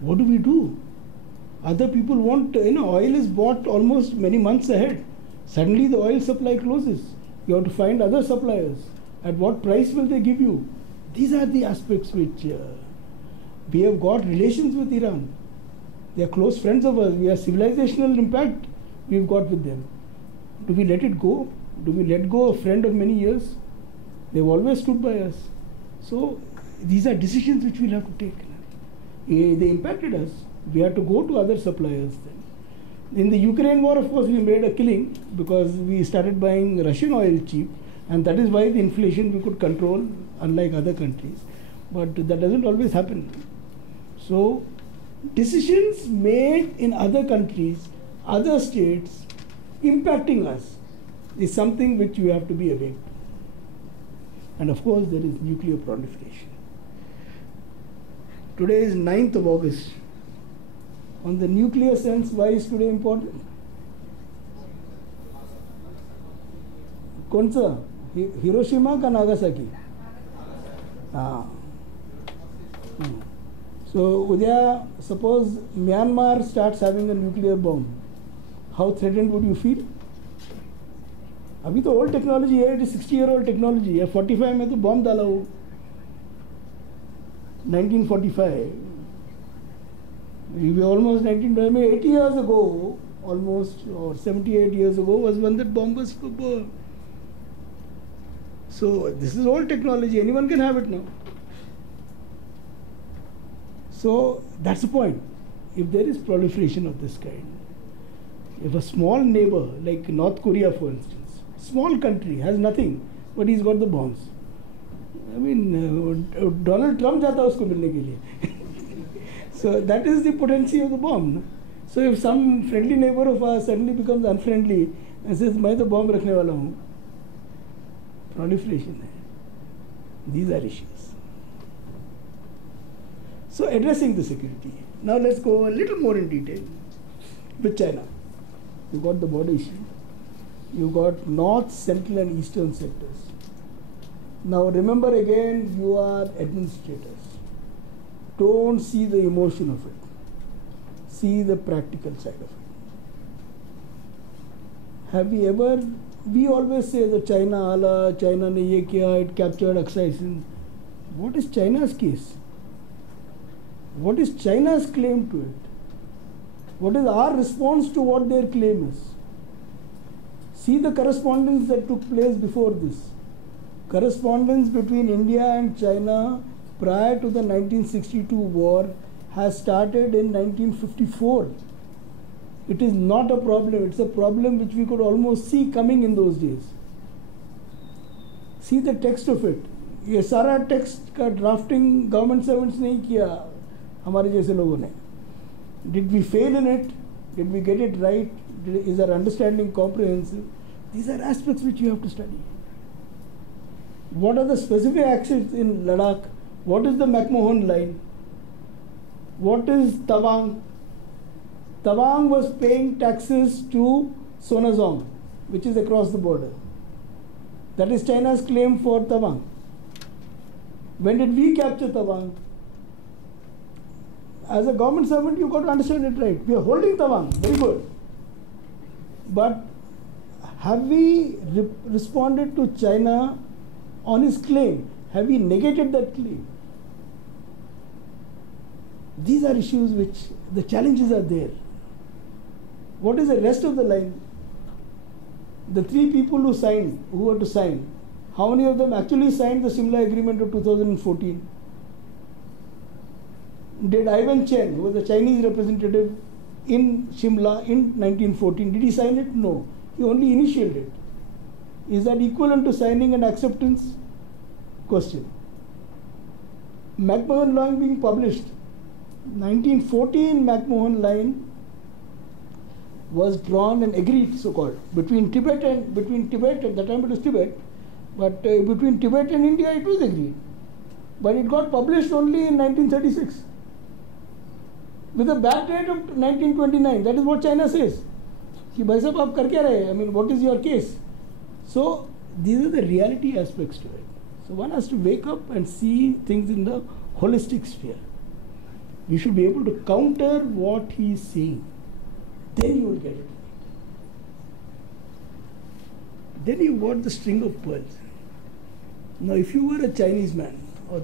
What do? Other people want, oil is bought almost many months ahead. Suddenly the oil supply closes. You have to find other suppliers. At what price will they give you? These are the aspects which we have got relations with Iran. They are close friends of us. We have civilizational impact we've got with them. Do we let it go? Do we let go a friend of many years? They've always stood by us. So these are decisions which we'll have to take. They impacted us. We had to go to other suppliers then. In the Ukraine war, of course, we made a killing because we started buying Russian oil cheap, and that is why the inflation we could control, unlike other countries. But that doesn't always happen. So decisions made in other countries, other states, impacting us is something which you have to be awake. And of course, there is nuclear proliferation. Today is 9th of August. On the nuclear sense, why is today important? कौन सा? Hiroshima का Nagasaki? So Udaya, suppose Myanmar starts having a nuclear bomb. How threatened would you feel? अभी तो old technology है, it is 60-year-old technology है. 45 में तो bomb डाला वो. 1945. We were almost 80 years ago, almost, or 78 years ago, was when that bomb was born. So this is old technology. Anyone can have it now. So that's the point. If there is proliferation of this kind, if a small neighbor, like North Korea for instance, small country, has nothing, but he's got the bombs. I mean, Donald Trump jata usko milne ke liye. So that is the potency of the bomb. No? So if some friendly neighbor of ours suddenly becomes unfriendly and says, "मैं तो bomb रखने वाला हूँ," proliferation है. These are issues. So addressing the security. Now let's go a little more in detail with China. You got the border issue. You got north, central, and eastern sectors. Now remember again, you are administrators. Don't see the emotion of it. See the practical side of it. Have we ever, we always say that China ala, China ne ye kiya, it captured Aksai. What is China's case? What is China's claim to it? What is our response to what their claim is? See the correspondence that took place before this. Correspondence between India and China prior to the 1962 war has started in 1954. It is not a problem. It's a problem which we could almost see coming in those days. See the text of it. ये सारा text का drafting government servants नहीं किया हमारे जैसे लोगों ने. Did we fail in it? Did we get it right? Is our understanding comprehensive? These are aspects which you have to study. What are the specific actions in Ladakh? What is the McMahon line? What is Tawang? Tawang was paying taxes to Sonazong, which is across the border. That is China's claim for Tawang. When did we capture Tawang? As a government servant, you got to understand it right. We are holding Tawang, very good. But have we responded to China on his claim? Have we negated that claim? These are issues which the challenges are there. What is the rest of the line? The three people who signed, who were to sign, how many of them actually signed the Simla Agreement of 2014? Did Ivan Chen, who was the Chinese representative in Shimla in 1914, did he sign it? No. He only initialed it. Is that equivalent to signing and acceptance? Question. McMahon line being published. 1914 McMahon line was drawn and agreed, so-called, between Tibet, at that time it was Tibet, but between Tibet and India it was agreed. but it got published only in 1936 with a back date of 1929. That is what China says. कि भाई साहब आप कर क्या रहे? I mean, what is your case? So these are the reality aspects to it. So one has to wake up and see things in the holistic sphere. We should be able to counter what he is saying. Then you will get it. Then you got the string of pearls. Now, if you were a Chinese man or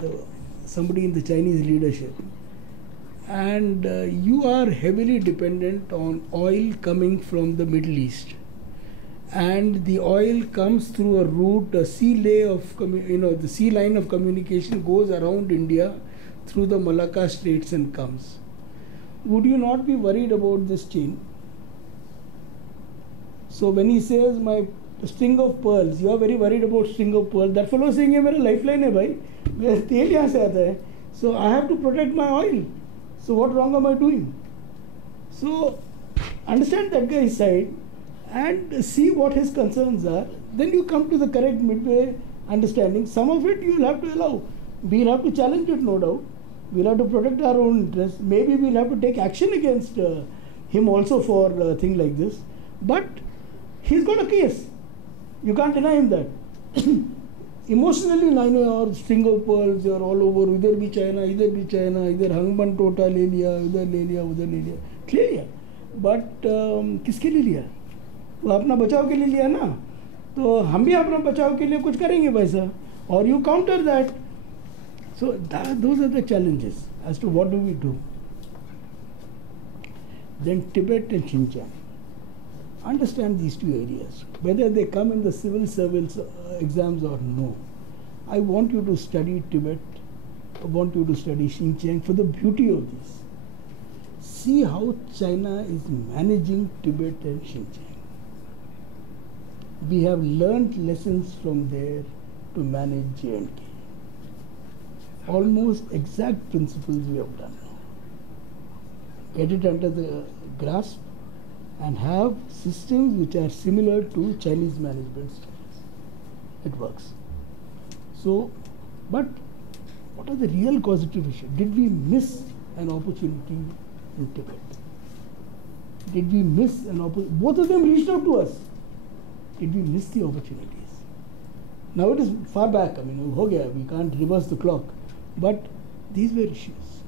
somebody in the Chinese leadership, and you are heavily dependent on oil coming from the Middle East, and the oil comes through a route, a sea lay of, the sea line of communication goes around India through the Malacca Straits and comes. Would you not be worried about this chain? So when he says my string of pearls, you are very worried about string of pearls. That fellow is saying, "ये मेरा lifeline है भाई, मेरा तेल यहाँ से आता है. So I have to protect my oil. So what wrong am I doing?" So understand that guy's side and see what his concerns are. Then you come to the correct midway understanding. Some of it you will have to allow. We will have to challenge it, no doubt. We will have to protect our own interests. Maybe we will have to take action against him also for a thing like this. But he's got a case. You can't deny him that. Emotionally, और string of pearls, you're all over. इधर भी China, इधर हंगमन टोटा ले लिया, उधर ले लिया. Clear. But किसके लिए लिया? वो अपना बचाव के लिए लिया ना. तो हम भी अपना बचाव के लिए कुछ करेंगे वैसा. Or you counter that. So those are the challenges as to what do we do. Then Tibet and Xinjiang. Understand these two areas, whether they come in the civil service exams or no. I want you to study Tibet, I want you to study Xinjiang for the beauty of this. See how China is managing Tibet and Xinjiang. We have learned lessons from there to manage J&K. Almost exact principles we have done now. Get it under the grasp and have systems which are similar to Chinese management styles. It works. So, but what are the real causative issues? Did we miss an opportunity in Tibet? Did we miss an opportunity? Both of them reached out to us. Did we miss the opportunities? Now it is far back. I mean, ho gaya, we can't reverse the clock. But these were issues.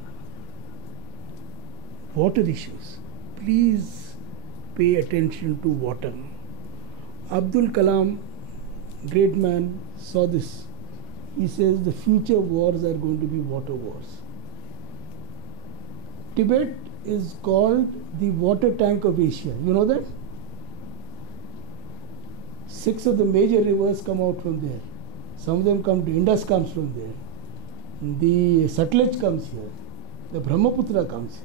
Water issues. Please pay attention to water. Abdul Kalam, great man, saw this. He says the future wars are going to be water wars. Tibet is called the water tank of Asia. You know that? 6 of the major rivers come out from there. Some of them come to Indus comes from there. The Challanges comes here. The Brahmaputra comes here.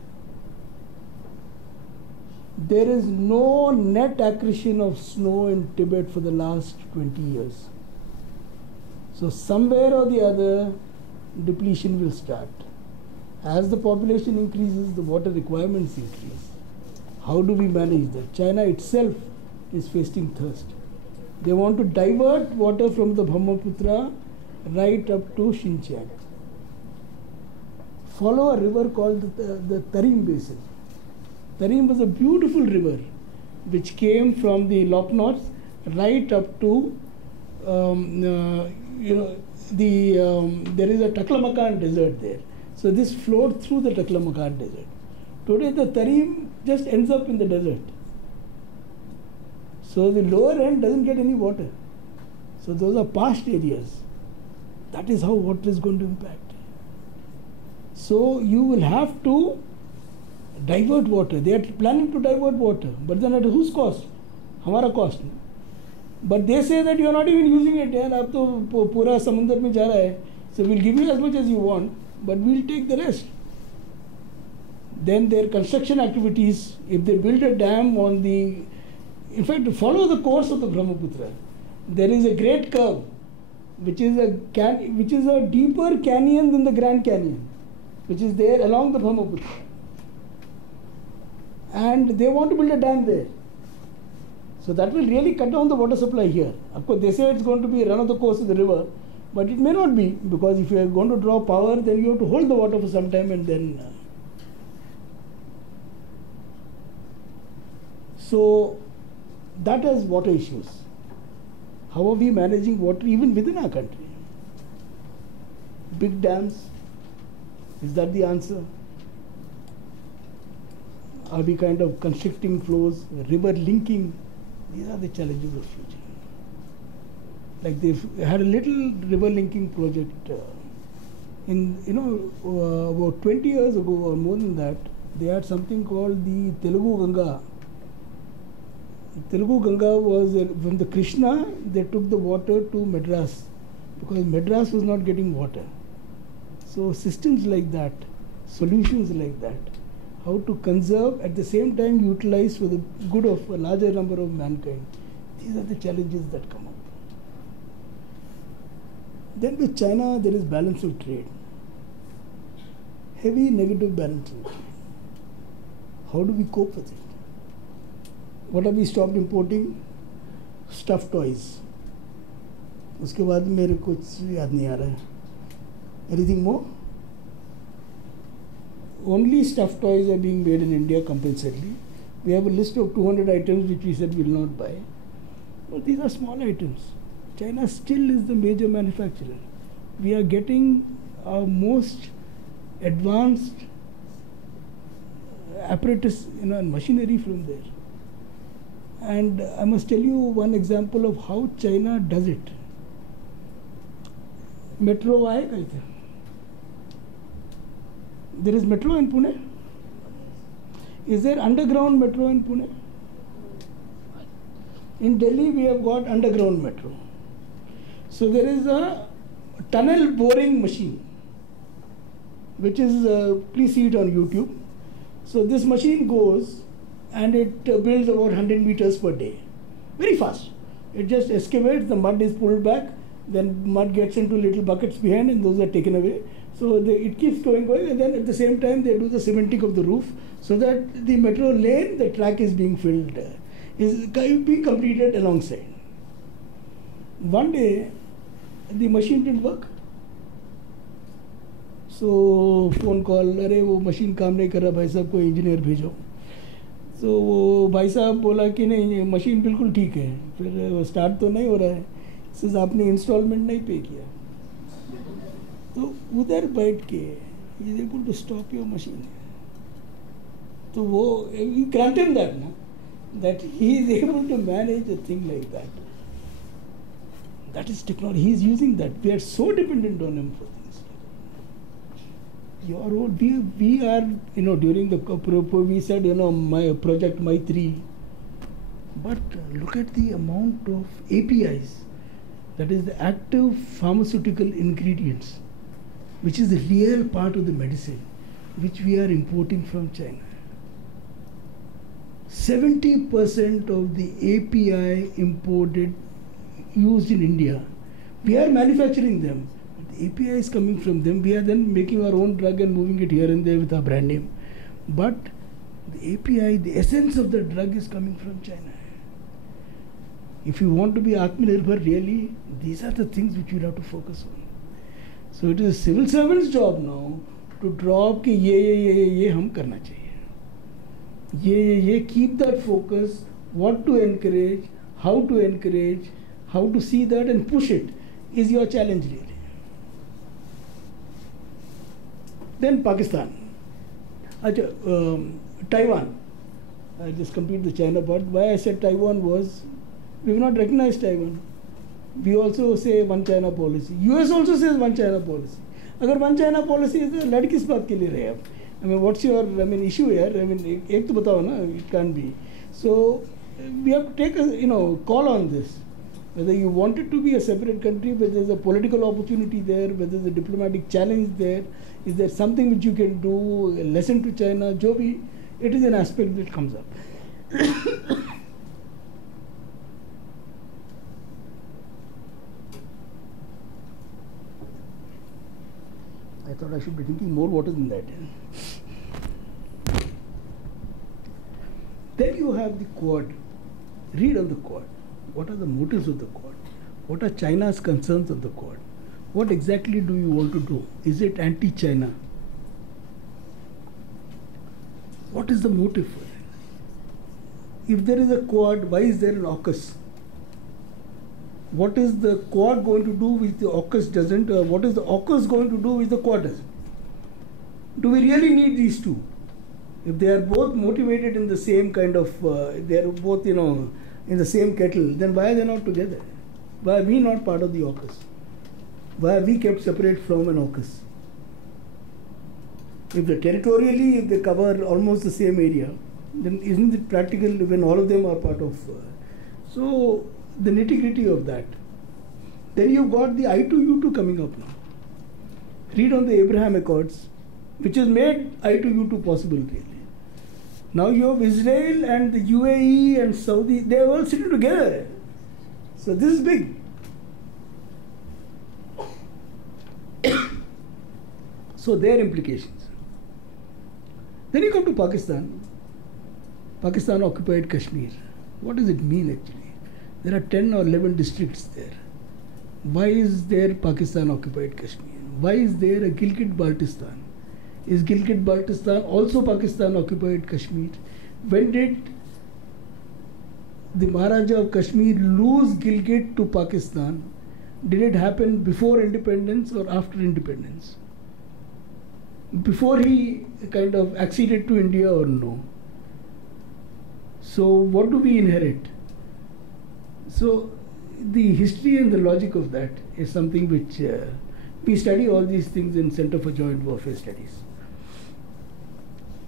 There is no net accretion of snow in Tibet for the last 20 years. So somewhere or the other, depletion will start. As the population increases, the water requirements increase. How do we manage that? China itself is facing thirst. They want to divert water from the Brahmaputra right up to Xinjiang. Follow a river called the Tarim Basin. Tarim was a beautiful river which came from the Loch Ness right up to, there is a Taklamakan desert there. So this flowed through the Taklamakan desert. Today the Tarim just ends up in the desert. So the lower end doesn't get any water. So those are parched areas. That is how water is going to impact. So you will have to divert water. They are planning to divert water. But then at whose cost? Hamara cost. But they say that you are not even using it. Yaar, ab to pura samundar mein ja raha hai. So we'll give you as much as you want, but we'll take the rest. Then their construction activities, if they build a dam on the, in fact, follow the course of the Brahmaputra. There is a great curve, which is a deeper canyon than the Grand Canyon, which is there along the Brahmaputra. And they want to build a dam there. So that will really cut down the water supply here. Of course, they say it's going to be run of the course of the river, But it may not be, because if you are going to draw power, then you have to hold the water for some time and then. So that is water issues. How are we managing water even within our country? Big dams, is that the answer? Are we kind of constricting flows, river linking? These are the challenges of future. Like they've had a little river linking project in, about 20 years ago or more than that. They had something called the Telugu Ganga. Telugu Ganga was from the Krishna. They took the water to Madras because Madras was not getting water. So systems like that, solutions like that, how to conserve at the same time utilize for the good of a larger number of mankind. These are the challenges that come up. Then with China, there is balance of trade. Heavy negative balance of trade. How do we cope with it? What have we stopped importing? Stuffed toys. उसके बाद मेरे कुछ याद नहीं आ रहा है. Anything more? Only stuffed toys are being made in India compulsorily. We have a list of 200 items which we said we will not buy. But these are small items. China still is the major manufacturer. We are getting our most advanced apparatus, and machinery from there. And I must tell you one example of how China does it. Metro आएगा इधर. There is metro in Pune. Is there underground metro in Pune? In Delhi, we have got underground metro. So there is a tunnel boring machine, which is, please see it on YouTube. So this machine goes and it builds about 100 meters per day. Very fast. It just excavates, the mud is pulled back, then mud gets into little buckets behind and those are taken away. So it keeps going, and then at the same time they do the cementing of the roof so that the metro lane, the track is being filled, is being completed alongside. One day, the machine didn't work. So phone call, अरे वो machine काम नहीं कर रहा भाई साहब, कोई engineer भेजो. So वो भाई साहब बोला कि नहीं, machine बिल्कुल ठीक है. फिर start तो नहीं हो रहा है. Says आपने installment नहीं pay किया. तो उधर बैठ के he is able to stop your machine. तो वो, you grant him that, na? That he is able to manage a thing like that. That is technology. He is using that. We are so dependent on him for things. Your own, we are, during the we said, my project Maitri. But look at the amount of APIs, that is the active pharmaceutical ingredients, which is the real part of the medicine, which we are importing from China. 70% of the API imported, used in India, we are manufacturing them. The API is coming from them. We are then making our own drug and moving it here and there with our brand name. But the API, the essence of the drug is coming from China. If you want to be Atmanirbhar really, these are the things which you have to focus on. So it is a civil servant's job now to draw up कि ये हम करना चाहिए. ये keep that focus, what to encourage, how to see that and push it is your challenge really. Then Pakistan. Taiwan. I just complete the China part. Why I said Taiwan was, we have not recognized Taiwan. We also say one China policy. US also says one China policy. अगर one China policy है तो लड़ किस बात के लिए रहे आप? I mean, what's your issue here? I mean, एक तो बताओ ना, it can't be. So we have to take a call on this. Whether you want it to be a separate country, whether there's a political opportunity there, whether there's a diplomatic challenge there, is there something which you can do, a lesson to China, jo bhi, it is an aspect that comes up. I thought I should be drinking more water than that. Then you have the Quad. Read on the Quad. What are the motives of the Quad? What are China's concerns on the Quad? What exactly do you want to do? Is it anti-China? What is the motive for it? If there is a Quad, why is there an AUKUS? What is the Quad going to do which the AUKUS doesn't? Or what is the AUKUS going to do which the Quad doesn't? Do we really need these two? If they are both motivated in the same kind of, they are both, in the same kettle, then why are they not together? Why are we not part of the AUKUS? Why are we kept separate from an AUKUS? If territorially, if they cover almost the same area, then isn't it practical when all of them are part of? So the nitty-gritty of that. Then you've got the I2U2 coming up now. Read on the Abraham Accords, which has made I2U2 possible really. Now you have Israel and the UAE and Saudi, they are all sitting together. So this is big. So their implications. Then you come to Pakistan. Pakistan occupied Kashmir. What does it mean actually? There are 10 or 11 districts there. Why is there Pakistan occupied Kashmir? Why is there a Gilgit-Baltistan? Is Gilgit-Baltistan also Pakistan occupied Kashmir? When did the Maharaja of Kashmir lose Gilgit to Pakistan? Did it happen before independence or after independence? Before he kind of acceded to India or no? So what do we inherit? So the history and the logic of that is something which we study all these things in Center for Joint Warfare Studies.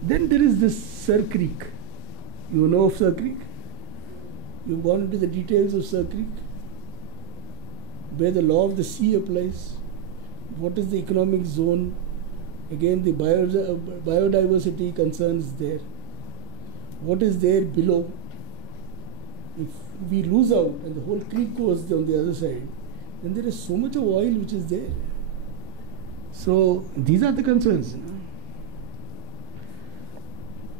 Then there is this Sir Creek. You know of Sir Creek? You've gone into the details of Sir Creek, where the law of the sea applies, what is the economic zone, again the biodiversity concerns there, what is there below. If we lose out and the whole creek goes on the other side, then there is so much of oil which is there. So these are the concerns.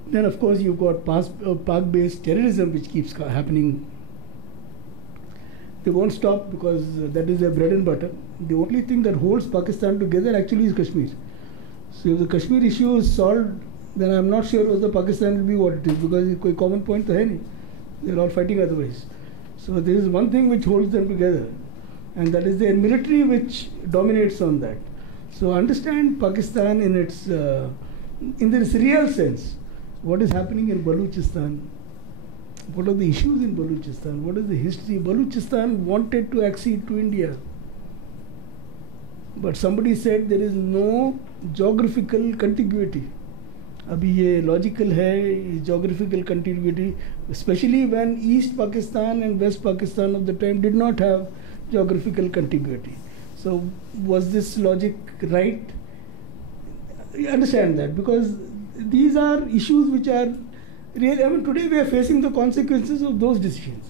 Then of course you've got park-based terrorism which keeps happening. They won't stop because that is their bread and butter. The only thing that holds Pakistan together actually is Kashmir. So if the Kashmir issue is solved, then I'm not sure whether Pakistan will be what it is, because it's a common point to hai nahi. They're all fighting otherwise. So there is one thing which holds them together, and that is their military which dominates on that. So understand Pakistan in its real sense. What is happening in Balochistan? What are the issues in Balochistan? What is the history? Balochistan wanted to accede to India. But somebody said there is no geographical contiguity. Abhi ye logical hai, geographical contiguity, especially when East Pakistan and West Pakistan of the time did not have geographical contiguity. So was this logic right? You understand that, because these are issues which are really, I mean, today we are facing the consequences of those decisions.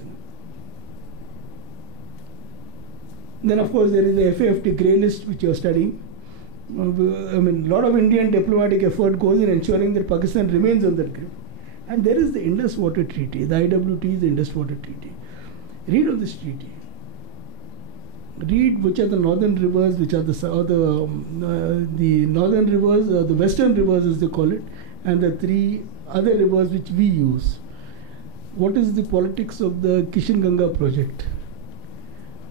Then of course there is the FAFT grey list which you are studying. I mean, a lot of Indian diplomatic effort goes in ensuring that Pakistan remains on that grip. And there is the Indus Water Treaty, the IWT is the Indus Water Treaty. Read of this treaty. Read which are the northern rivers, which are the northern rivers, the western rivers as they call it, and the three other rivers which we use. What is the politics of the Kishan Ganga project?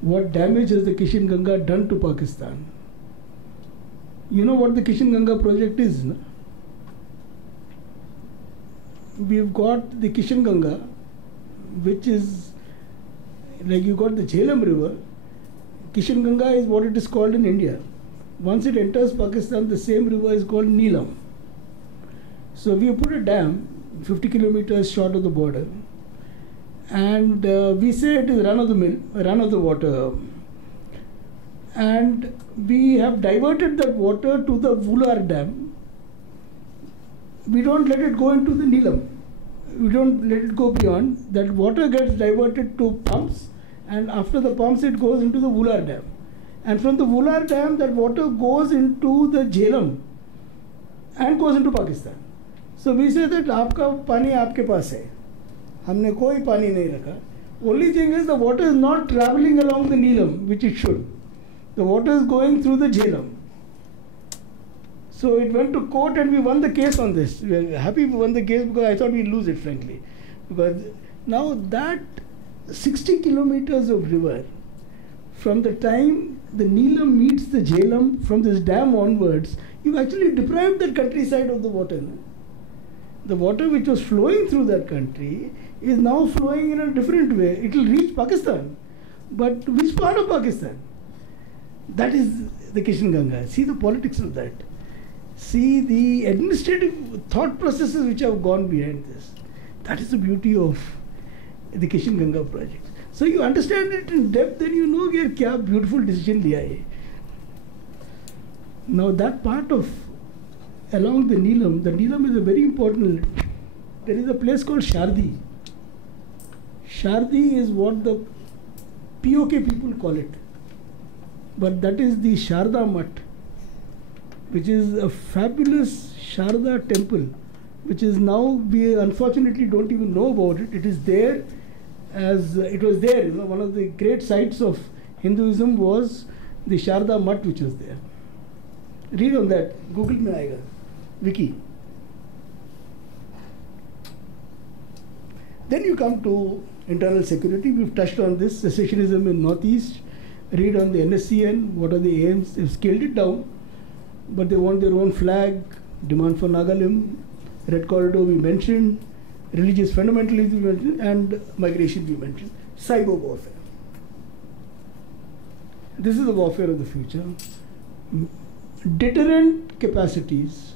What damage has the Kishan Ganga done to Pakistan? You know what the Kishan Ganga project is, no? We've got the Kishan Ganga, which is like you got the Jhelum River. Kishan Ganga is what it is called in India. Once it enters Pakistan, the same river is called Neelam. So we put a dam 50 kilometers short of the border, and we say it is run of the mill, run of the water. And we have diverted that water to the Vular Dam. We don't let it go into the Neelam. We don't let it go beyond. That water gets diverted to pumps, and after the pumps it goes into the Vular Dam. And from the Vular Dam that water goes into the Jhelum and goes into Pakistan. So we say that आपका पानी आपके पास है, हमने कोई पानी नहीं रखा. Only thing is the water is not traveling along the Neelam, which it should. The water is going through the Jhelum. So it went to court and we won the case on this. We are happy we won the case because I thought we'd lose it, frankly. Because now that 60 kilometers of river, from the time the Neelam meets the Jhelum from this dam onwards, you've actually deprived that countryside of the water. The water which was flowing through that country is now flowing in a different way. It will reach Pakistan. But which part of Pakistan? That is the Kishan Ganga. See the politics of that. See the administrative thought processes which have gone behind this. That is the beauty of the Kishan Ganga project. So you understand it in depth, then you know कि क्या beautiful decision लिया है. Now that part of along the Neelam is a very important. There is a place called Shardi. Shardi is what the POK people call it. But that is the Sharda Mutt, which is a fabulous Sharda temple, which is now, we unfortunately don't even know about it. It is there as, it was there, you know, one of the great sites of Hinduism was the Sharda Mutt which was there. Read on that, Google mein aayega, wiki. Then you come to internal security. We've touched on this, secessionism in Northeast. Read on the NSCN, what are the aims. They've scaled it down, but they want their own flag, demand for Nagalim, Red Corridor we mentioned, religious fundamentalism we mentioned, and migration we mentioned. Cyber warfare. This is the warfare of the future. Deterrent capacities,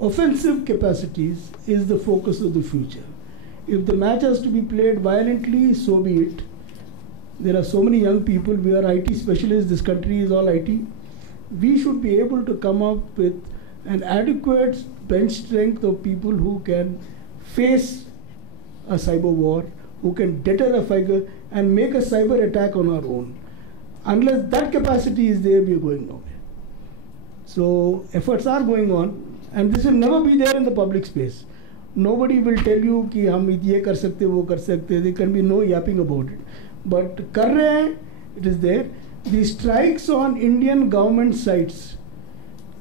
offensive capacities is the focus of the future. If the match has to be played violently, so be it. There are so many young people, we are IT specialists, this country is all IT. We should be able to come up with an adequate bench strength of people who can face a cyber war, who can deter a cyber and make a cyber attack on our own. Unless that capacity is there, we are going nowhere. So efforts are going on, and this will never be there in the public space. Nobody will tell you कि हम ये कर सकते वो कर सकते. There can be no yapping about it. But कर रहे हैं, it is there. The strikes on Indian government sites,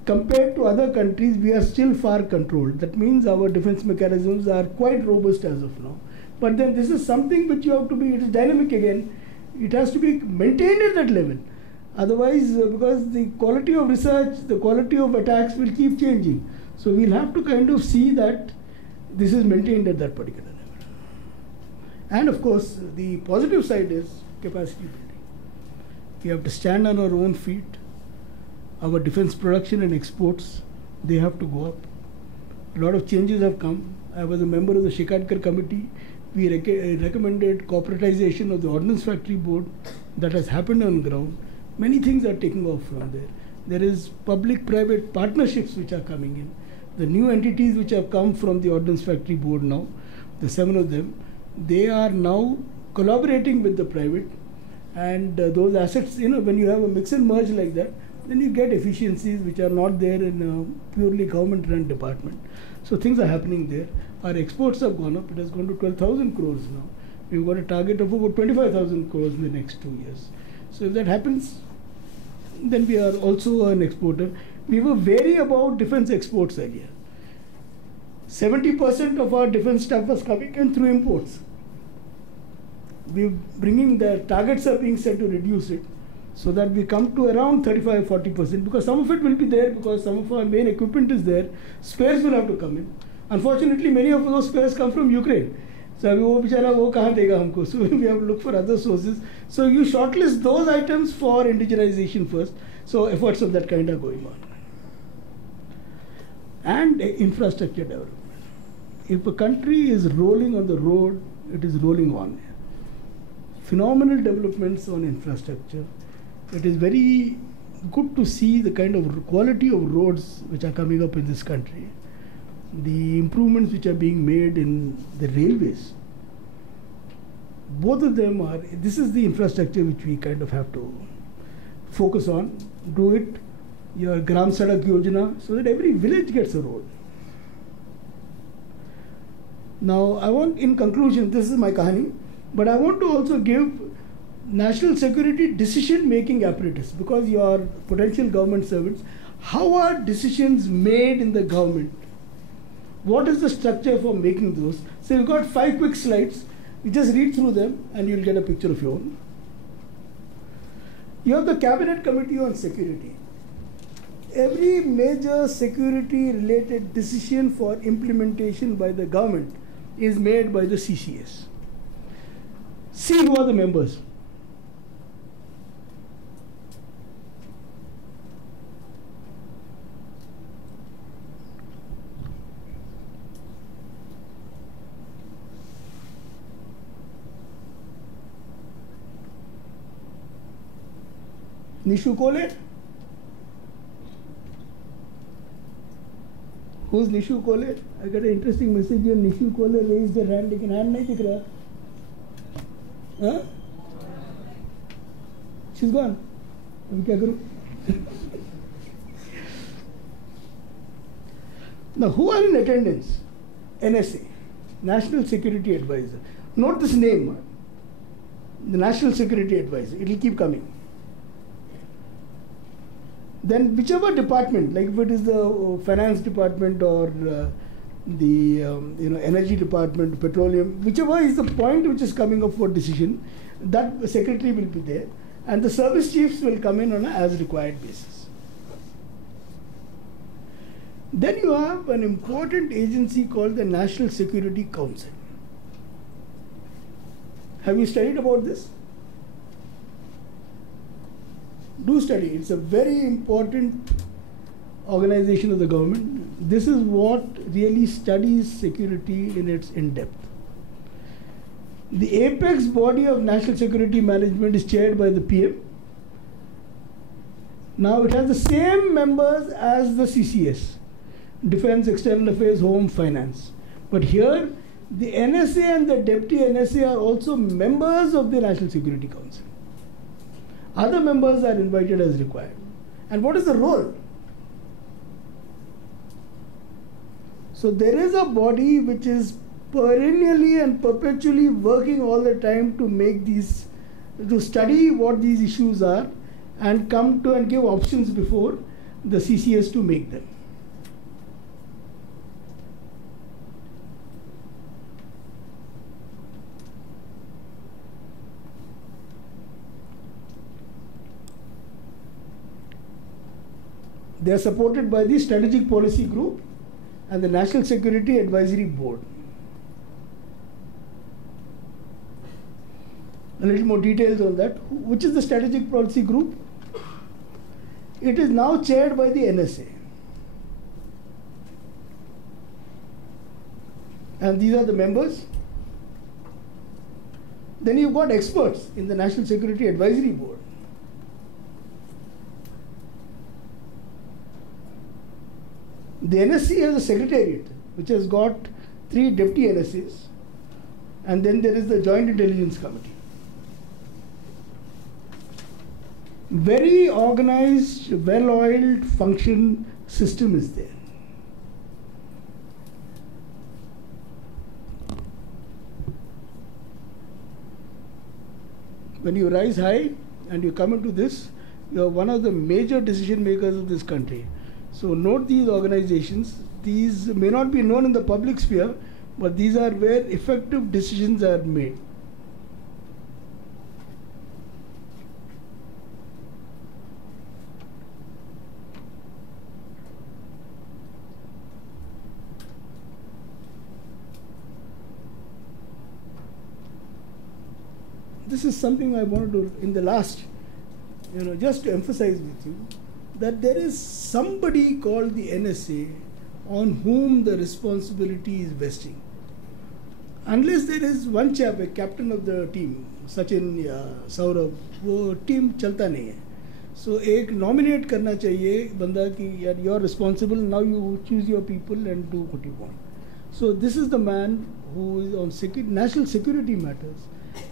compared to other countries, we are still far controlled. That means our defense mechanisms are quite robust as of now. But then this is something which you have to be, it is dynamic again. It has to be maintained at that level. Otherwise, because the quality of research, the quality of attacks will keep changing. So we'll have to kind of see that this is maintained at that particular level. And of course, the positive side is capacity building. We have to stand on our own feet. Our defense production and exports, they have to go up. A lot of changes have come. I was a member of the Chanakya committee. We recommended corporatization of the Ordnance Factory Board. That has happened on ground. Many things are taking off from there. There is public-private partnerships which are coming in. The new entities which have come from the Ordnance Factory Board now, the 7 of them, they are now collaborating with the private, and those assets, you know, when you have a mix and merge like that, then you get efficiencies which are not there in a purely government-run department. So things are happening there. Our exports have gone up. It has gone to 12,000 crores now. We've got a target of about 25,000 crores in the next 2 years. So if that happens, then we are also an exporter. We were wary about defense exports earlier. 70% of our defense stuff was coming in through imports. We're bringing the targets are being set to reduce it, so that we come to around 35-40%, because some of it will be there, because some of our main equipment is there. Spares will have to come in. Unfortunately, many of those spares come from Ukraine. So वो बेचारा वो कहाँ देगा हमको? So we have to look for other sources. So you shortlist those items for indigenization first. So efforts of that kind are going on. And infrastructure development. If a country is rolling on the road, it is rolling on. Phenomenal developments on infrastructure. It is very good to see the kind of quality of roads which are coming up in this country. The improvements which are being made in the railways. Both of them are, this is the infrastructure which we kind of have to focus on. Do it, your Gram Sadak Yojana, so that every village gets a road. Now, I want, in conclusion, this is my kahani, but I want to also give national security decision making apparatus, because you are potential government servants. How are decisions made in the government? What is the structure for making those? So we've got 5 quick slides. You just read through them and you'll get a picture of your own. You have the Cabinet Committee on Security. Every major security related decision for implementation by the government is made by the CCS. See who are the members. Nishu Kole? Who's Nishu Kole? I got an interesting message here. Nishu Kole raised her hand. लेकिन hand नहीं दिख रहा. Huh? She's gone. अभी क्या करूँ? Now, who are in attendance? NSA, National Security Advisor. Note this name, the National Security Advisor. It will keep coming. Then whichever department, like if it is the finance department or the energy department, petroleum, whichever is the point which is coming up for decision, that secretary will be there, and the service chiefs will come in on an as required basis. Then you have an important agency called the National Security Council. Have you studied about this? Do study. It's a very important organization of the government. This is what really studies security in its in-depth. The apex body of national security management is chaired by the PM. Now it has the same members as the CCS, Defense, External Affairs, Home, Finance. But here, the NSA and the Deputy NSA are also members of the National Security Council. Other members are invited as required. And what is the role? So there is a body which is perennially and perpetually working all the time to make these, to study what these issues are and come to and give options before the CCS to make them. They are supported by the Strategic Policy Group and the National Security Advisory Board. A little more details on that. Which is the Strategic Policy Group? It is now chaired by the NSA. And these are the members. Then you've got experts in the National Security Advisory Board. The NSC has a secretariat which has got 3 deputy NSCs, and then there is the Joint Intelligence Committee. Very organized, well-oiled function system is there. When you rise high and you come into this, you are one of the major decision makers of this country. So note these organizations. These may not be known in the public sphere, but these are where effective decisions are made. This is something I wanted to, in the last, just to emphasize with you, that there is somebody called the NSA on whom the responsibility is vesting. Unless there is one chap, a captain of the team, Sachin या Saurabh, वो team चलता नहीं है. So एक nominate करना चाहिए बंदा कि यार you're responsible, now you choose your people and do what you want. So this is the man who is on national security matters.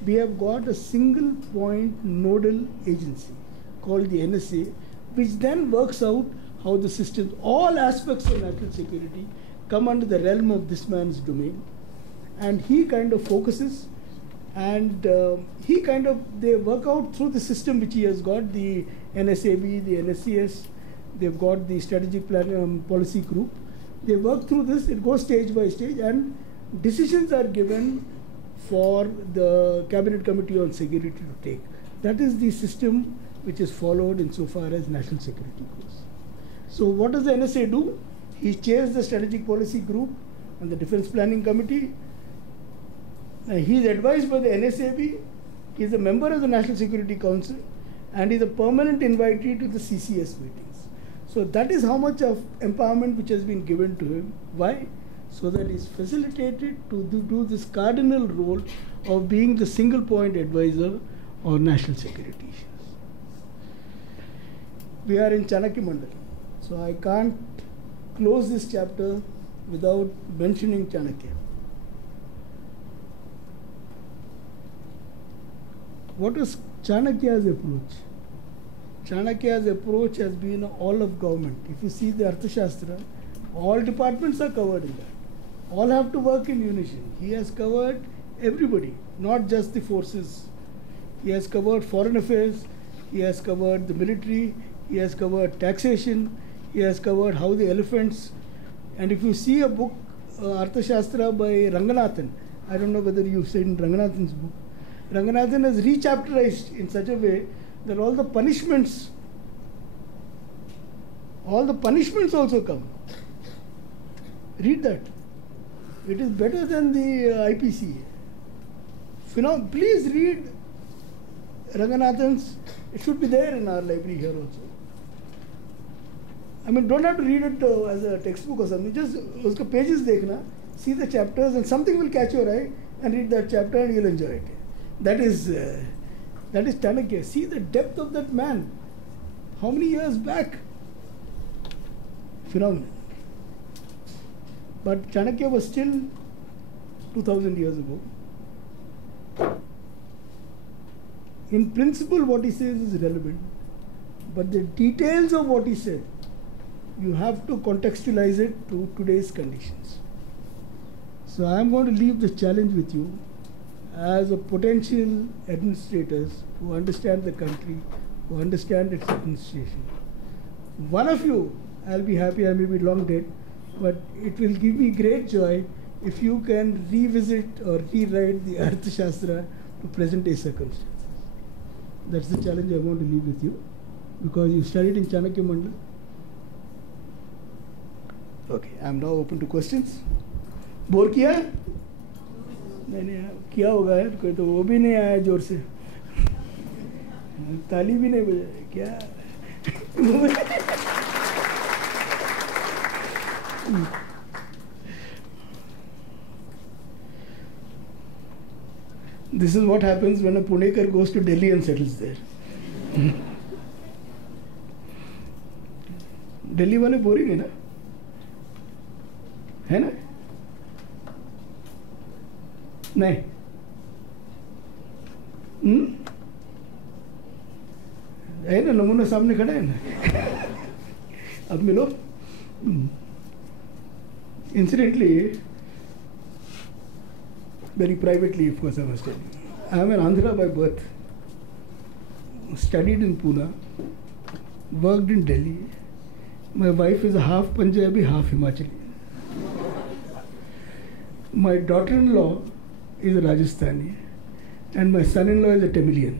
We have got a single point nodal agency called the NSA, which then works out how the systems, all aspects of national security come under the realm of this man's domain. And he kind of focuses And they work out through the system which he has got, the NSAB, the NSCS, they've got the strategic plan, policy group. They work through this, it goes stage by stage, and decisions are given for the Cabinet Committee on Security to take. That is the system which is followed insofar as national security goes. So what does the NSA do? He chairs the strategic policy group and the Defense Planning Committee. He is advised by the NSAB, he is a member of the National Security Council, and he is a permanent invitee to the CCS meetings. So that is how much of empowerment which has been given to him. Why? So that he is facilitated to do this cardinal role of being the single point advisor on national security issues. We are in Chanakya Mandal, so I can't close this chapter without mentioning Chanakya. What was Chanakya's approach? Chanakya's approach has been all of government. If you see the Arthashastra, all departments are covered in that. All have to work in unison. He has covered everybody, not just the forces. He has covered foreign affairs, he has covered the military, he has covered taxation, he has covered how the elephants. And if you see a book, Arthashastra by Ranganathan, I don't know whether you've seen Ranganathan's book, Ranganathan has rechapterized in such a way that all the punishments also come. Read that. It is better than the IPC. Please read Ranganathan's. It should be there in our library here also. I mean, don't have to read it as a textbook or something. Just uska pages dekhna, see the chapters, and something will catch your eye, and read that chapter and you'll enjoy it. That is Chanakya. See the depth of that man. How many years back? Phenomenal. But Chanakya was still 2000 years ago. In principle, what he says is relevant, but the details of what he said, you have to contextualize it to today's conditions. So I am going to leave the challenge with you as a potential administrators who understand the country, who understand its administration. One of you, I'll be happy, I may be long dead, but it will give me great joy if you can revisit or rewrite the Arthashastra to present day circumstances. That's the challenge I want to leave with you, because you studied in Chanakya Mandal. Okay, I'm now open to questions. Bore किया? नहीं किया होगा यार, कोई तो वो भी नहीं आया जोर से, ताली भी नहीं बजाई क्या? This is what happens when a Punekar goes to Delhi and settles there. Delhi वाले बोरिंग है ना? है ना? नहीं है ना, नमूना सामने खड़ा है ना. अब मिलो. Incidentally, very privately, of course, I must tell you, I am an Andhra by birth, studied in Pune, worked in Delhi. My wife is a half Punjabi, half Himachali. My daughter-in-law is a Rajasthani, and my son-in-law is a Tamilian.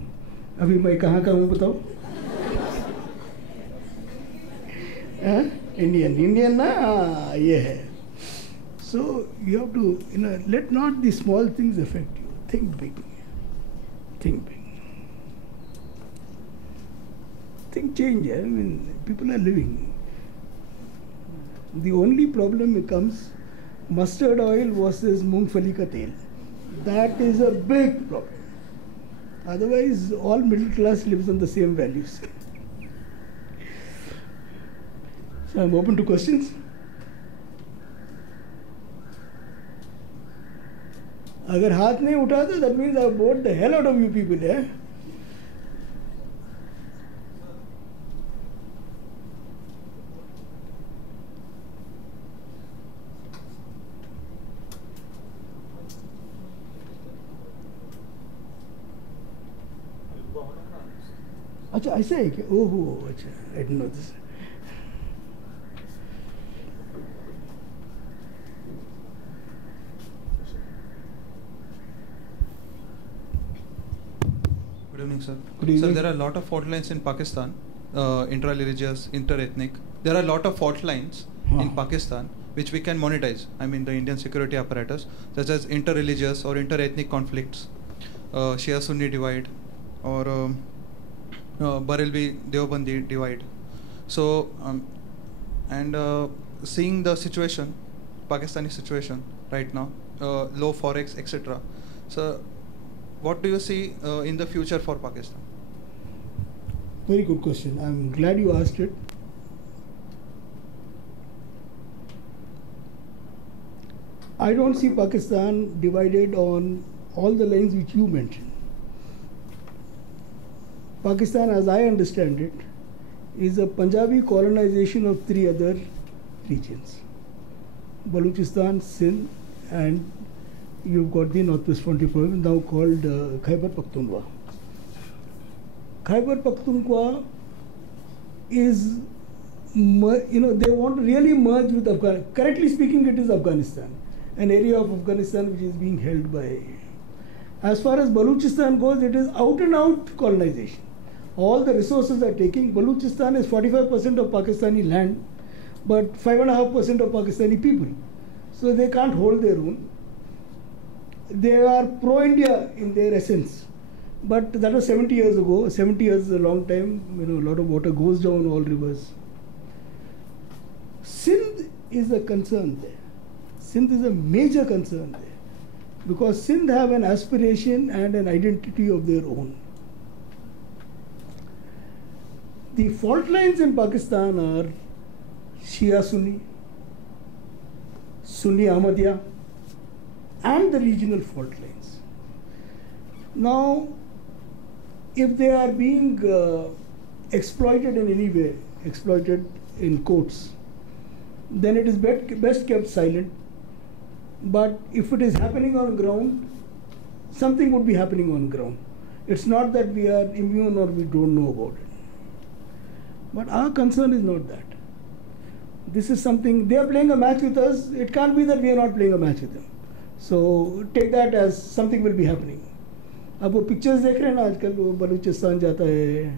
अभी मैं कहाँ का हूँ बताओ? Indian ना, ये है. So you have to, let not the small things affect you. Think big. Think big. Think change. I mean, people are living. The only problem becomes mustard oil versus मूंगफली का तेल. That is a big problem. Otherwise, all middle class lives on the same values. So I'm open to questions. अगर हाथ नहीं उठाते, that means I've bored the hell out of you people, eh? अच्छा ऐसा है क्या? ओहो अच्छा, I didn't know this. Good evening, sir. Good evening. Sir, there are a lot of fault lines in Pakistan, intra-religious, inter-ethnic. There are a lot of fault lines in Pakistan which we can monetize. I mean, the Indian security apparatus, such as inter-religious or inter-ethnic conflicts, Shia-Sunni divide, or Barelvi-Deobandi divide. So, seeing the situation, Pakistani situation right now, low forex, etc. So, what do you see in the future for Pakistan? Very good question. I'm glad you asked it. I don't see Pakistan divided on all the lines which you mentioned. Pakistan, as I understand it, is a Punjabi colonization of three other regions: Balochistan, Sindh, and you've got the Northwest Frontier province, now called Khyber Pakhtunkhwa. Khyber Pakhtunkhwa is, they want to really merge with Afghanistan. Correctly speaking, it is Afghanistan, an area of Afghanistan which is being held by. As far as Balochistan goes, it is out and out colonization. All the resources are taking. Balochistan is 45% of Pakistani land, but 5.5% of Pakistani people. So they can't hold their own. They are pro-India in their essence. But that was 70 years ago. 70 years is a long time. A lot of water goes down all rivers. Sindh is a concern there. Sindh is a major concern there. Because Sindh have an aspiration and an identity of their own. The fault lines in Pakistan are Shia-Sunni, Sunni-Ahmadiyya, and the regional fault lines. Now, if they are being exploited in any way, exploited in quotes, then it is best kept silent. But if it is happening on ground, something would be happening on ground. It's not that we are immune or we don't know about it. But our concern is not that. This is something, they are playing a match with us. It can't be that we are not playing a match with them. So take that as something will be happening. अब वो pictures देख रहे हैं ना आजकल, वो बलूचिस्तान जाता है.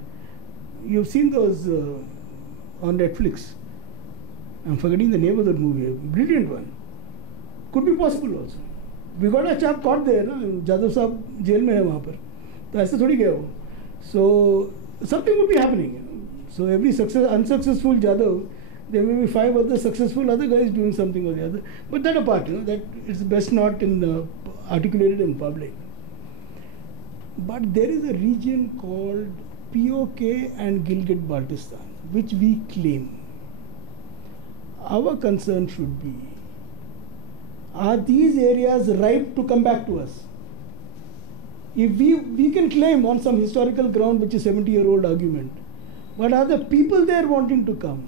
You've seen those on Netflix. I'm forgetting the name of that movie. Brilliant one. Could be possible also. We got a chap caught there, ना जादव साहब जेल में है वहाँ पर. तो ऐसे थोड़ी गया वो. So something would be happening. So every unsuccessful Jadhav, there may be 5 other successful other guys doing something or the other. But that apart, that it's best not articulated in public. But there is a region called POK and Gilgit-Baltistan, which we claim. Our concern should be, are these areas ripe to come back to us? If we can claim on some historical ground, which is a 70-year-old argument, but are the people there wanting to come?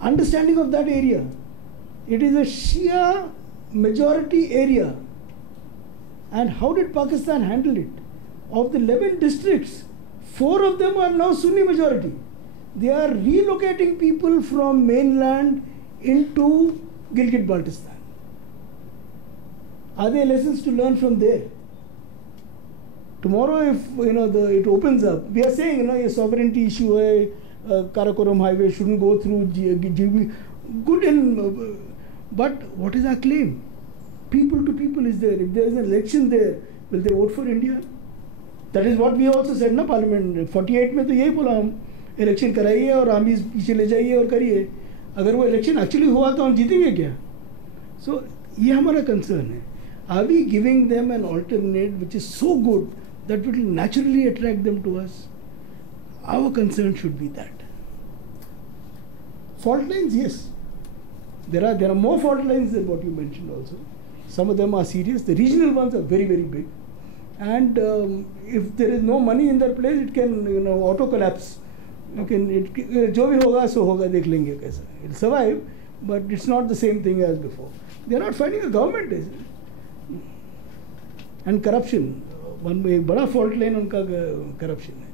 Understanding of that area. It is a Shia majority area. And how did Pakistan handle it? Of the 11 districts, 4 of them are now Sunni majority. They are relocating people from mainland into Gilgit-Baltistan. Are there lessons to learn from there? Tomorrow, if it opens up, we are saying a sovereignty issue, Karakoram highway shouldn't go through GB. Good, but what is our claim? People to people is there. If there is an election there, will they vote for India? That is what we also said na Parliament. 48 में तो यही बोला हम, election कराइए और army पीछे ले जाइए और करिए. अगर वो election actually हुआ तो हम जीतेंगे क्या? So ये हमारा concern है. Are we giving them an alternate which is so good that will naturally attract them to us? Our concern should be that. Fault lines, yes. There are more fault lines than what you mentioned also. Some of them are serious. The regional ones are very, very big. And if there is no money in that place, it can auto collapse. जो भी होगा सो होगा, देख लेंगे कैसा. It'll survive, but it's not the same thing as before. They are not fighting a government, is it? And corruption. एक बड़ा fault line उनका करप्शन है.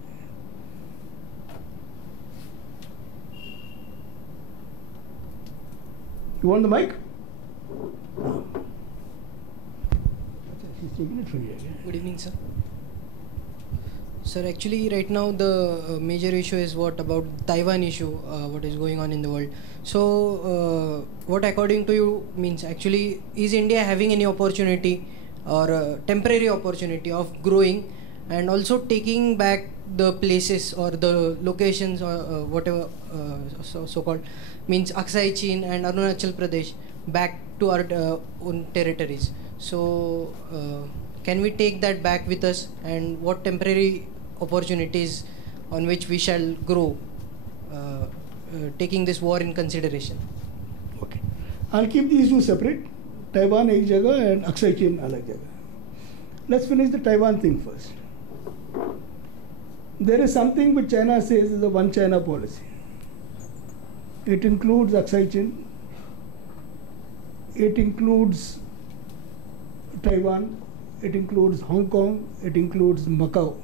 You want the mic? She's taking it from here. Good evening, sir. Sir, actually, right now the major issue is what about Taiwan issue, what is going on in the world. So, what according to you means actually is India having any opportunity or temporary opportunity of growing and also taking back the places or the locations or whatever so-called means Aksai Chin and Arunachal Pradesh back to our own territories. So, can we take that back with us, and what temporary opportunities on which we shall grow, taking this war in consideration? Okay, I'll keep these two separate. Taiwan ek jagah and Aksai Chin alag jagah. Let's finish the Taiwan thing first. There is something which China says is a one China policy. It includes Aksai Chin, it includes Taiwan, it includes Hong Kong, it includes Macau.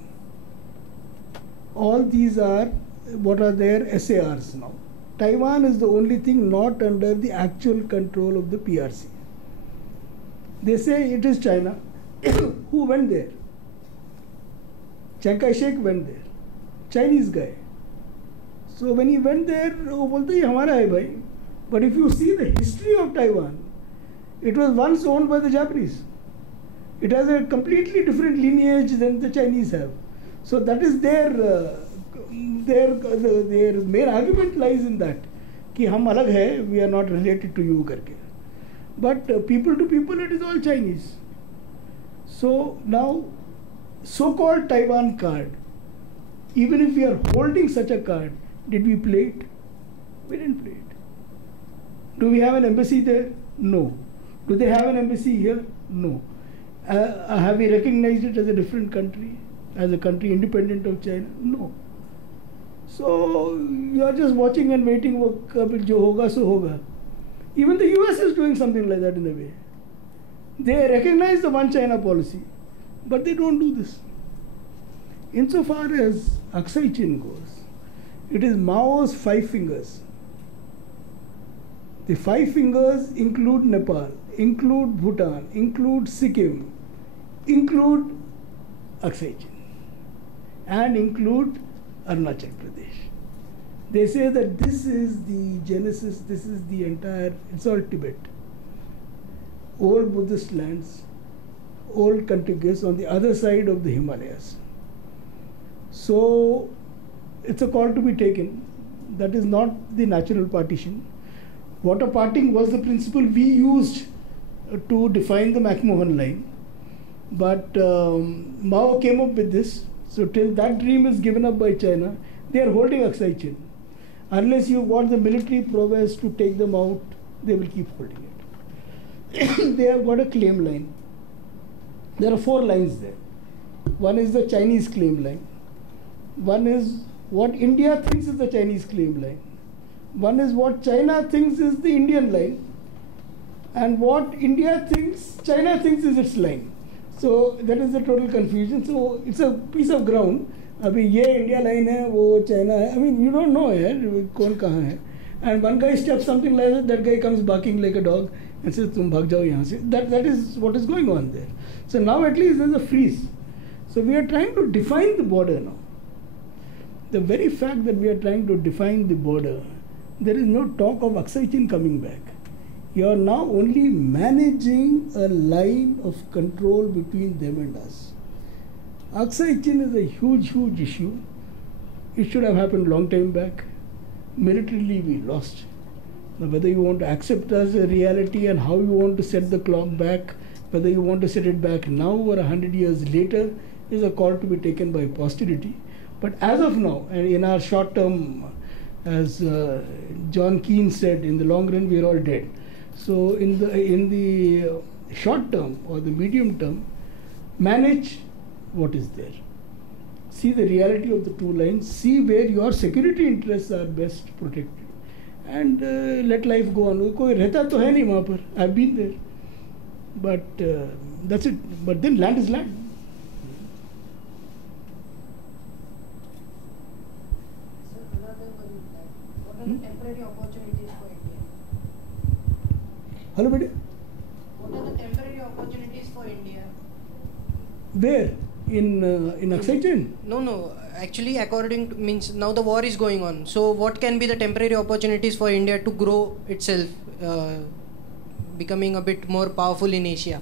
All these are what are their SARs now. Taiwan is the only thing not under the actual control of the PRC. They say it is China. Who went there? Chiang Kai-shek went there. Chinese guy. So when he went there, वो बोलते ही हमारा है भाई. But if you see the history of Taiwan, it was once owned by the Japanese. It has a completely different lineage than the Chinese have. So that is their main argument lies in that कि हम अलग है, we are not related to you करके. But people to people, it is all Chinese. So now, so-called Taiwan card, even if we are holding such a card, did we play it? We didn't play it. Do we have an embassy there? No. Do they have an embassy here? No. Have we recognized it as a different country? As a country independent of China? No. So you are just watching and waiting, jo hoga so hoga. Even the US is doing something like that in a way. They recognize the one China policy, but they don't do this. Insofar as Aksai Chin goes, it is Mao's 5 fingers. The 5 fingers include Nepal, include Bhutan, include Sikkim, include Aksai Chin, and include Arunachal Pradesh. They say that this is the genesis, this is the entire, it's all Tibet. Old Buddhist lands, old contiguous on the other side of the Himalayas. So it's a call to be taken. That is not the natural partition. Water parting was the principle we used to define the McMahon line. But Mao came up with this. So till that dream is given up by China, they are holding Aksai Chin. Unless you want the military prowess to take them out, they will keep holding it. They have got a claim line. There are 4 lines there. One is the Chinese claim line. One is what India thinks is the Chinese claim line. One is what China thinks is the Indian line. And what India thinks, China thinks is its line. So that is the total confusion. So it's a piece of ground. अभी ये India line है, वो China है. I mean, you don't know यार कौन कहाँ है. And one guy steps something like that, that guy comes barking like a dog and says, तुम भाग जाओ यहाँ से. That is what is going on there. So now at least there's a freeze. So we are trying to define the border now. The very fact that we are trying to define the border, there is no talk of Aksai Chin coming back. You are now only managing a line of control between them and us. Aksai Chin is a huge, huge issue. It should have happened long time back. Militarily we lost. Now whether you want to accept as a reality and how you want to set the clock back, whether you want to set it back now or 100 years later, is a call to be taken by posterity. But as of now, and in our short term, as John Keane said, in the long run we are all dead. So in the short term or the medium term, manage what is there. See the reality of the 2 lines, see where your security interests are best protected, and let life go on. कोई रहता तो है नहीं वहाँ पर. I've been there, but that's it. But then land is land. What are the temporary opportunities for India? Hello, buddy. What are the temporary opportunities for India? Where? In Aksai Chain? No. Actually, according to means now the war is going on. So, what can be the temporary opportunities for India to grow itself, becoming a bit more powerful in Asia?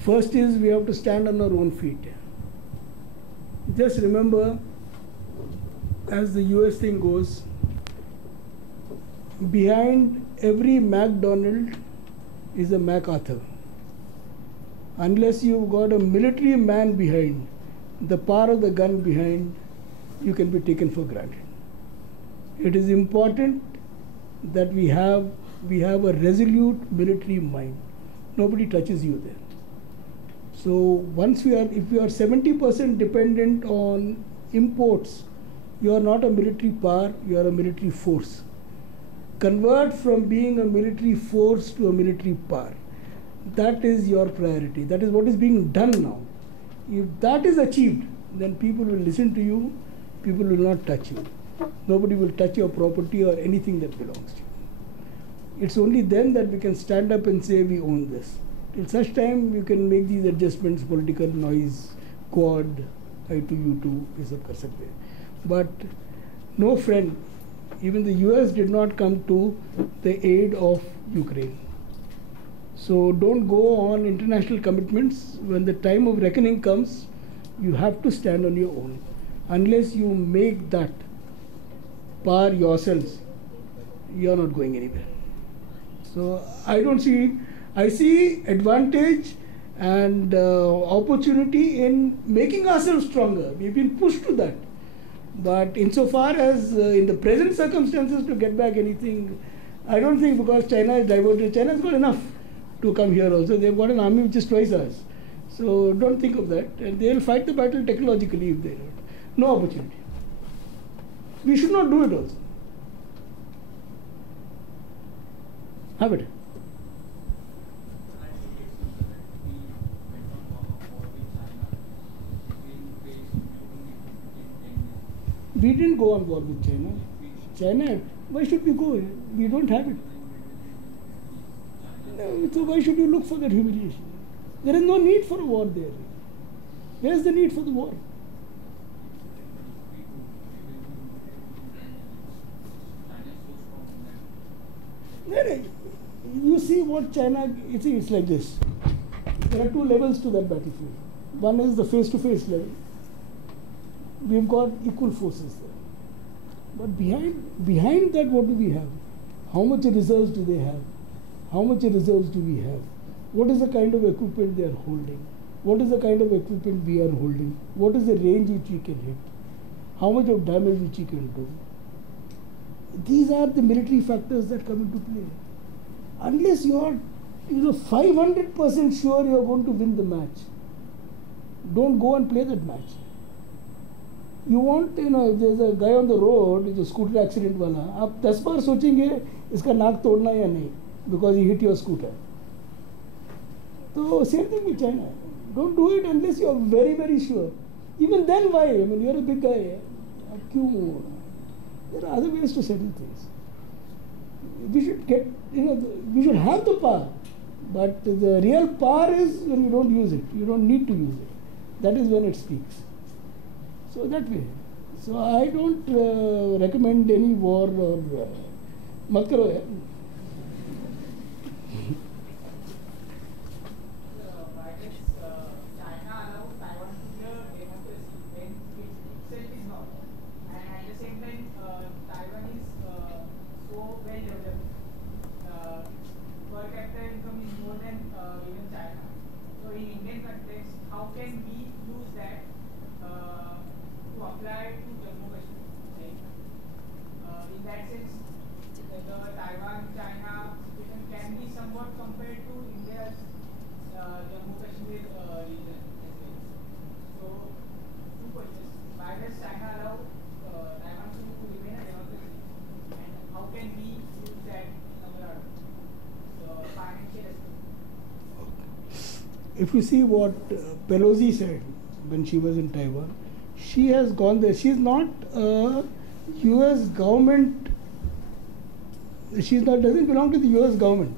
First is we have to stand on our own feet. Just remember, as the US thing goes, behind every MacDonald is a MacArthur. Unless you've got a military man behind, the power of the gun behind, you can be taken for granted. It is important that we have a resolute military mind. Nobody touches you there. So if we are 70% dependent on imports, you are not a military power, you are a military force. Convert from being a military force to a military power. That is your priority. That is what is being done now. If that is achieved, then people will listen to you, people will not touch you. Nobody will touch your property or anything that belongs to you. It's only then that we can stand up and say we own this. Till such time, you can make these adjustments, political noise, Quad, I2, U2, ये सब कर सकते हैं. But no friend, even the US did not come to the aid of Ukraine. So don't go on international commitments. When the time of reckoning comes, you have to stand on your own. Unless you make that power yourselves, you are not going anywhere. So I see advantage and opportunity in making ourselves stronger. We've been pushed to that. But insofar as in the present circumstances to get back anything, I don't think, because China is diverted. China has got enough to come here also. They've got an army which is twice ours. So don't think of that. And they'll fight the battle technologically if they don't. No opportunity. We should not do it also. Have it. We didn't go on war with China. China, why should we go? We don't have it. So why should you look for that humiliation? There is no need for a war there. Where is the need for the war? You see what China, it's like this. There are two levels to that battlefield. One is the face-to-face level. We've got equal forces there. But behind that, what do we have? How much reserves do they have? How much reserves do we have? What is the kind of equipment they are holding? What is the kind of equipment we are holding? What is the range which we can hit? How much of damage which we can do? These are the military factors that come into play. Unless you are 500% sure you are going to win the match, don't go and play that match. You want, if there's a guy on the road, it's a scooter accident wala, आप 10 बार सोचेंगे इसका नाक तोड़ना या नहीं, because he hit your scooter. So same thing with China. Don't do it unless you are very, very sure. Even then, why? I mean, you're a big guy. There are other ways to settle things. We should have the power, but the real power is when you don't use it. You don't need to use it. That is when it speaks. So that way. So I don't recommend any war or mat karo hai. If you see what Pelosi said when she was in Taiwan, she has gone there. She is not a US government She doesn't belong to the US government.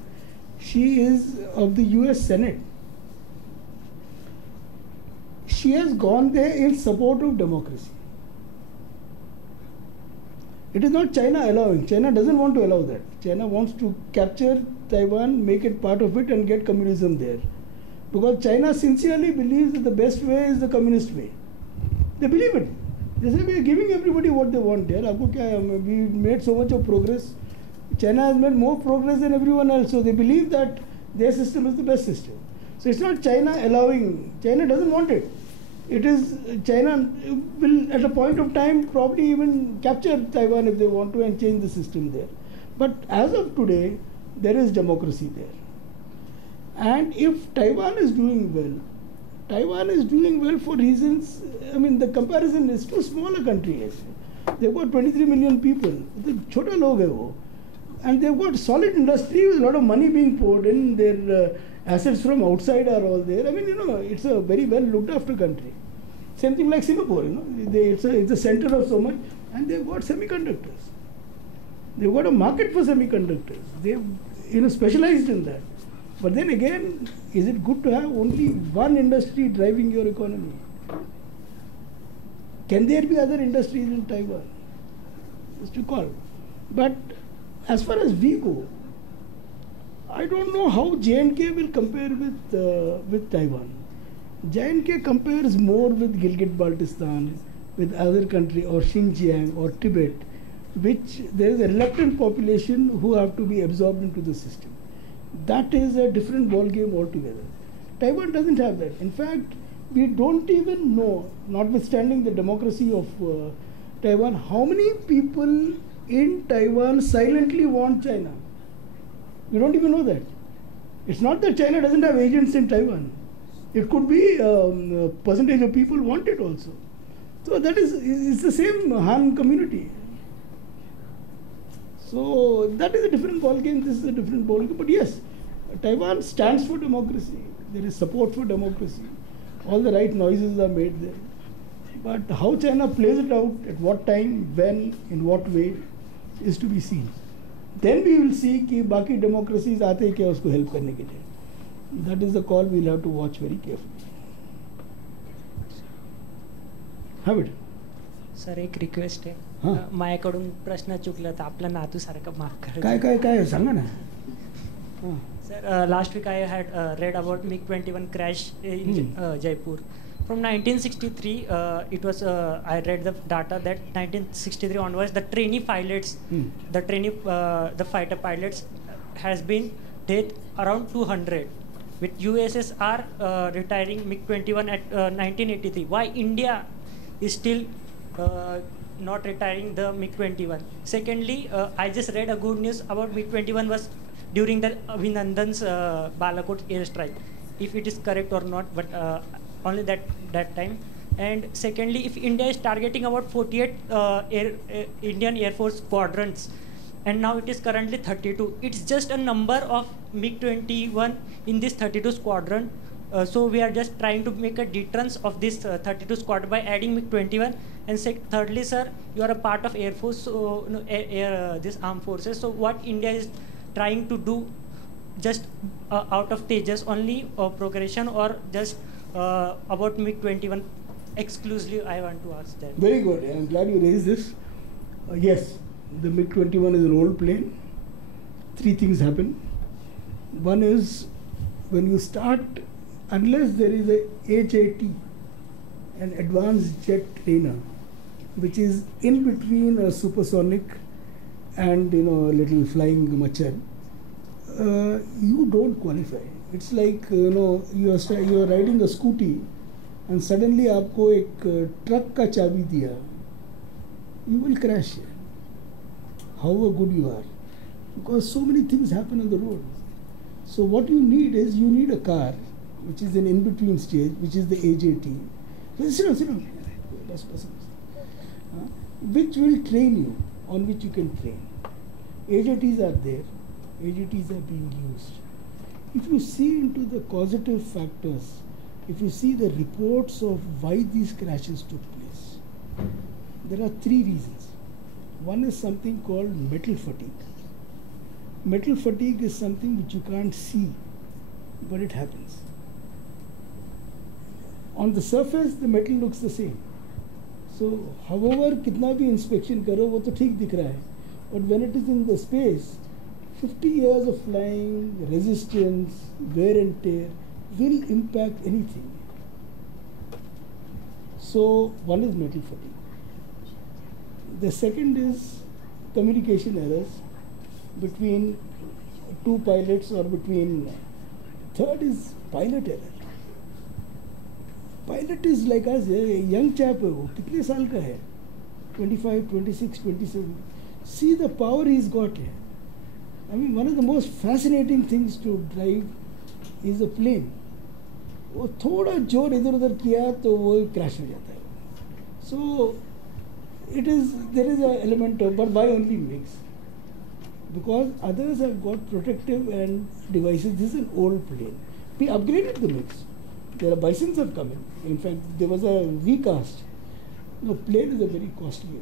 She is of the US Senate. She has gone there in support of democracy. It is not China allowing. China doesn't want to allow that. China wants to capture Taiwan, make it part of it, and get communism there. Because China sincerely believes that the best way is the communist way. They believe it. They say we are giving everybody what they want there. We made so much of progress. China has made more progress than everyone else. So they believe that their system is the best system. So it's not China allowing. China doesn't want it. It is China will at a point of time probably even capture Taiwan if they want to and change the system there. But as of today, there is democracy there. And if Taiwan is doing well for reasons, I mean, the comparison is too small a country actually. They've got 23 million people. Chota log hai wo. And they've got solid industry with a lot of money being poured in. Their assets from outside are all there. I mean, it's a very well looked after country. Same thing like Singapore, it's a center of so much. And they've got semiconductors. They've got a market for semiconductors. They've specialized in that. But then again, is it good to have only one industry driving your economy? Can there be other industries in Taiwan? Just to call. But as far as we go, I don't know how J&K will compare with Taiwan. J&K compares more with Gilgit-Baltistan, with other country or Xinjiang or Tibet, which there is a reluctant population who have to be absorbed into the system. That is a different ball game altogether. Taiwan doesn't have that. In fact, we don't even know, notwithstanding the democracy of Taiwan, how many people in Taiwan silently want China. We don't even know that. It's not that China doesn't have agents in Taiwan. It could be a percentage of people want it also. So that is, it's the same Han community. So that is a different ball game, this is a different ball game. But yes, Taiwan stands for democracy. There is support for democracy. All the right noises are made there. But how China plays it out, at what time, when, in what way, is to be seen. Then we will see कि बाकी democracies आते क्या उसको help करने के लिए. That is the call we will have to watch very carefully. Have it. Sir एक request आहे. माझ्याकडून प्रश्न चुकला तर आपला नातू सारखं माफ करा. काय सांगा ना. Sir, last week I had read about MiG-21 crash in Jaipur. From 1963, it was I read the data that 1963 onwards, the trainee pilots, the fighter pilots, has been death around 200. With USSR retiring MiG-21 at 1983. Why India is still not retiring the MiG-21? Secondly, I just read a good news about MiG-21 was during the Abhinandan's Balakot airstrike. If it is correct or not, but only that time. And secondly, if India is targeting about 48 Indian Air Force squadrons, and now it is currently 32. It's just a number of MiG-21 in this 32 squadron. So we are just trying to make a deterrence of this 32 squad by adding MiG-21. And thirdly, sir, you are a part of Air Force, so this armed forces. So what India is trying to do, just out of Tejas only progression, or just about MiG-21 exclusively? I want to ask that. Very good. I'm glad you raised this. Yes, the MiG-21 is an old plane. Three things happen. One is when you start, unless there is a HAT, an advanced jet trainer, which is in between a supersonic and a little flying machar, you don't qualify. It's like you are riding a scooty and suddenly आपको एक truck का चाबी दिया, you will crash. However good you are, because so many things happen on the road. So what you need is a car which is an in-between stage, which is the AJT. Sit down. Which will train you, on which you can train. AJTs are there. AJTs are being used. If you see into the causative factors, if you see the reports of why these crashes took place, there are three reasons. One is something called metal fatigue. metal fatigue is something which you can't see, but it happens. On the surface, the metal looks the same. So, however, कितना भी inspection करो वो तो ठीक दिख रहा है. But when it is in the space, 50 years of flying, resistance, wear and tear will impact anything. So, one is metal fatigue. The second is communication errors between two pilots or between. Third is pilot error. Pilot is like us, a young chap है वो, कितने साल का है? 25, 26, 27. See the power he's got here. I mean, one of the most fascinating things to drive is a plane. वो थोड़ा जोर इधर उधर किया तो वो क्रैश हो जाता है. So there is an element of, but why only MiGs? Because others have got protective and devices. This is an old plane. We upgraded the MiGs. There are Bisons have come in. In fact, there was a V-cast. No, plane is a very costly.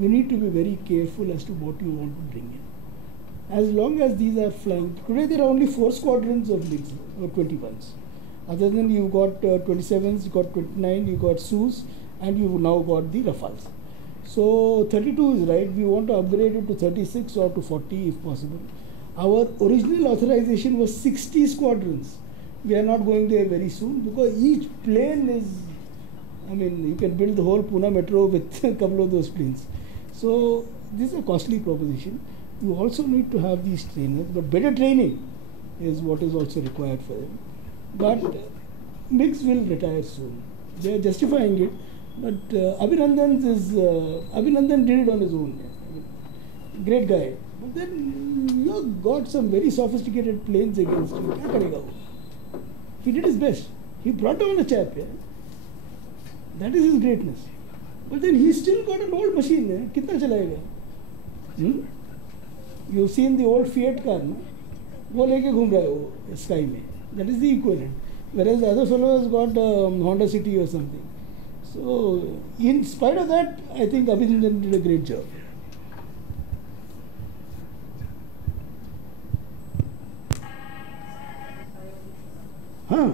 You need to be very careful as to what you want to bring in. As long as these are flying, today there are only 4 squadrons of MiGs, or 21s. Other than you've got 27s, you've got 29, you've got Sus, and you've now got the Rafales. So 32 is right. We want to upgrade it to 36 or to 40 if possible. Our original authorization was 60 squadrons. We are not going there very soon because each plane is, I mean, you can build the whole Pune metro with a couple of those planes. So this is a costly proposition. You also need to have these trainers, but better training is what is also required for them. But MiGs will retire soon. They are justifying it, but Abhinandan did it on his own. Great guy. But then you got some very sophisticated planes against you. क्या करेगा वो? He did his best. He brought down a chap. Yeah? That is his greatness. But then he still got an old machine. Yeah? कितना चलाएगा? You've seen the old Fiat car, no? वो लेके घूम रहा है वो sky में. That is the equivalent. Whereas the other fellow has got Honda City or something. So, in spite of that, I think Abhinandan did a great job. Huh?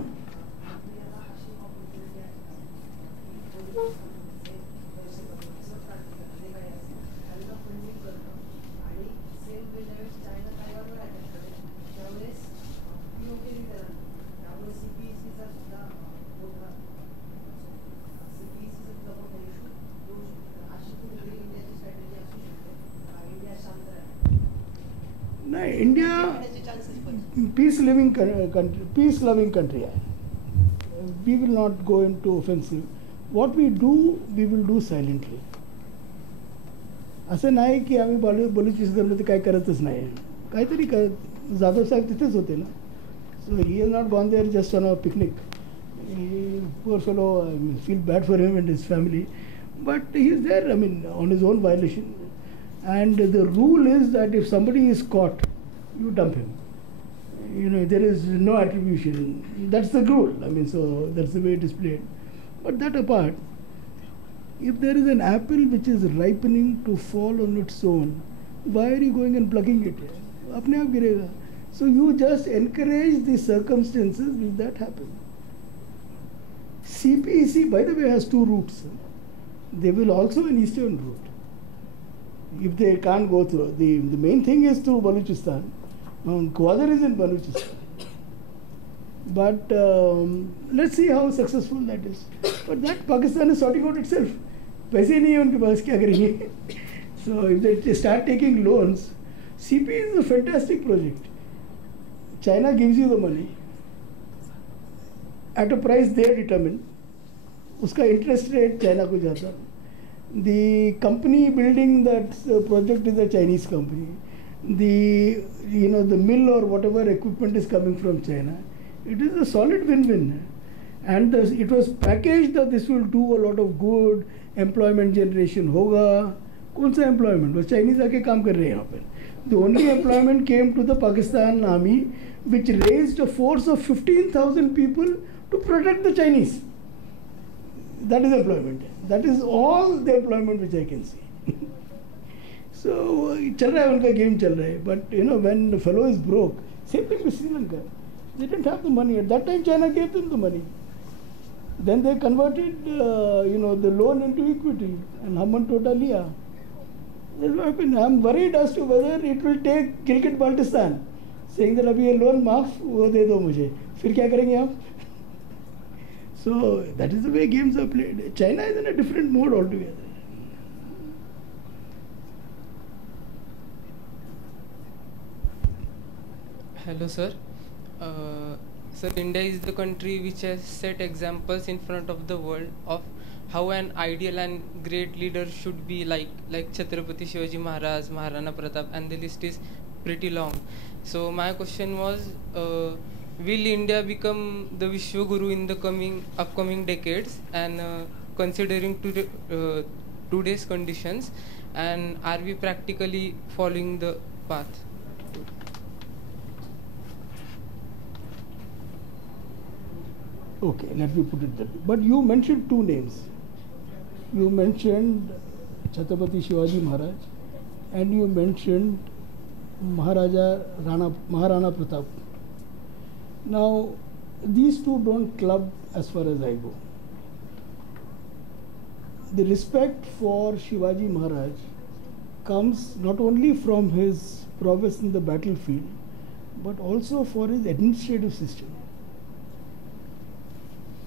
India, peace-loving country. We will not go into offensive. What we do, we will do silently. असं नाही की आम्ही बलुचिस्तानमध्ये काय करतच नाही. काहीतरी जाधव साहेब तिथेच होते ना. So he has not gone there just on a picnic. Poor fellow, I feel bad for him and his family. But he is there, I mean, on his own violation. And the rule is that if somebody is caught, you dump him. You know, there is no attribution. That's the rule. I mean, so that's the way it is played. But that apart, if there is an apple which is ripening to fall on its own, why are you going and plucking it? अपने आप गिरेगा. So you just encourage the circumstances which that happen. CPEC, by the way, has 2 routes. They will also an eastern route. If they can't go through, the main thing is through Balochistan. Gwadar is in Balochistan. But let's see how successful that is. But that Pakistan is sorting out itself. पैसे नहीं है उनके पास, क्या करेंगे? So if they start taking loans, CP is a fantastic project. China gives you the money at a price they determine. उसका interest rate China को जाता. The company building that project is a Chinese company. The mill or whatever equipment is coming from China. It is a solid win-win. And it was packaged that this will do a lot of good, employment generation होगा. कौन सा employment? बस Chinese आके काम कर रहे हैं यहाँ पर. The only employment came to the Pakistan army, which raised a force of 15,000 people to protect the Chinese. That is employment. That is all the employment which I can see. So चल रहा है उनका game चल रहा है. But you know, when the fellow is broke, same thing with Sri Lanka. They didn't have the money at that time. China gave them the money. Then they converted the loan into equity and Haman Tota liya. That's what happened. I'm worried as to whether it will take Gilgit Baltistan saying that अभी ये loan माफ वो दे दो मुझे. फिर क्या करेंगे आप? So that is the way games are played. China is in a different mode altogether. Hello, sir. Sir, India is the country which has set examples in front of the world of how an ideal and great leader should be like Chhatrapati Shivaji Maharaj, Maharana Pratap, and the list is pretty long. So my question was, will India become the Vishwa Guru in the upcoming decades, and considering today's conditions, and are we practically following the path? Okay, let me put it that way. But you mentioned two names. You mentioned Chhatrapati Shivaji Maharaj and you mentioned Maharana Pratap. Now, these two don't club as far as I go. The respect for Shivaji Maharaj comes not only from his prowess in the battlefield, but also for his administrative system.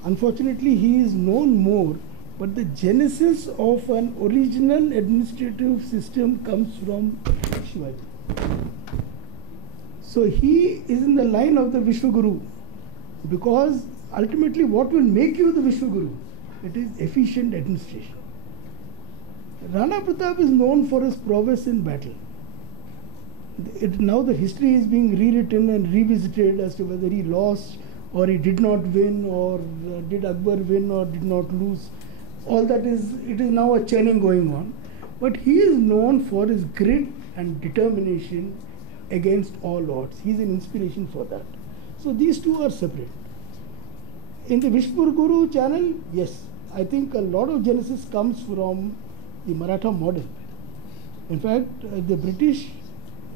Unfortunately, he is known more, but the genesis of an original administrative system comes from Shivaji. So he is in the line of the Vishwaguru, because ultimately what will make you the Vishwaguru? It is efficient administration. Rana Pratap is known for his prowess in battle. Now the history is being rewritten and revisited as to whether he lost or he did not win, or did Akbar win or did not lose. All that is, it is now a churning going on. But he is known for his grit and determination against all odds. He is an inspiration for that. So these two are separate. In the Vishpur Guru channel, yes, I think a lot of genesis comes from the Maratha model. In fact, the British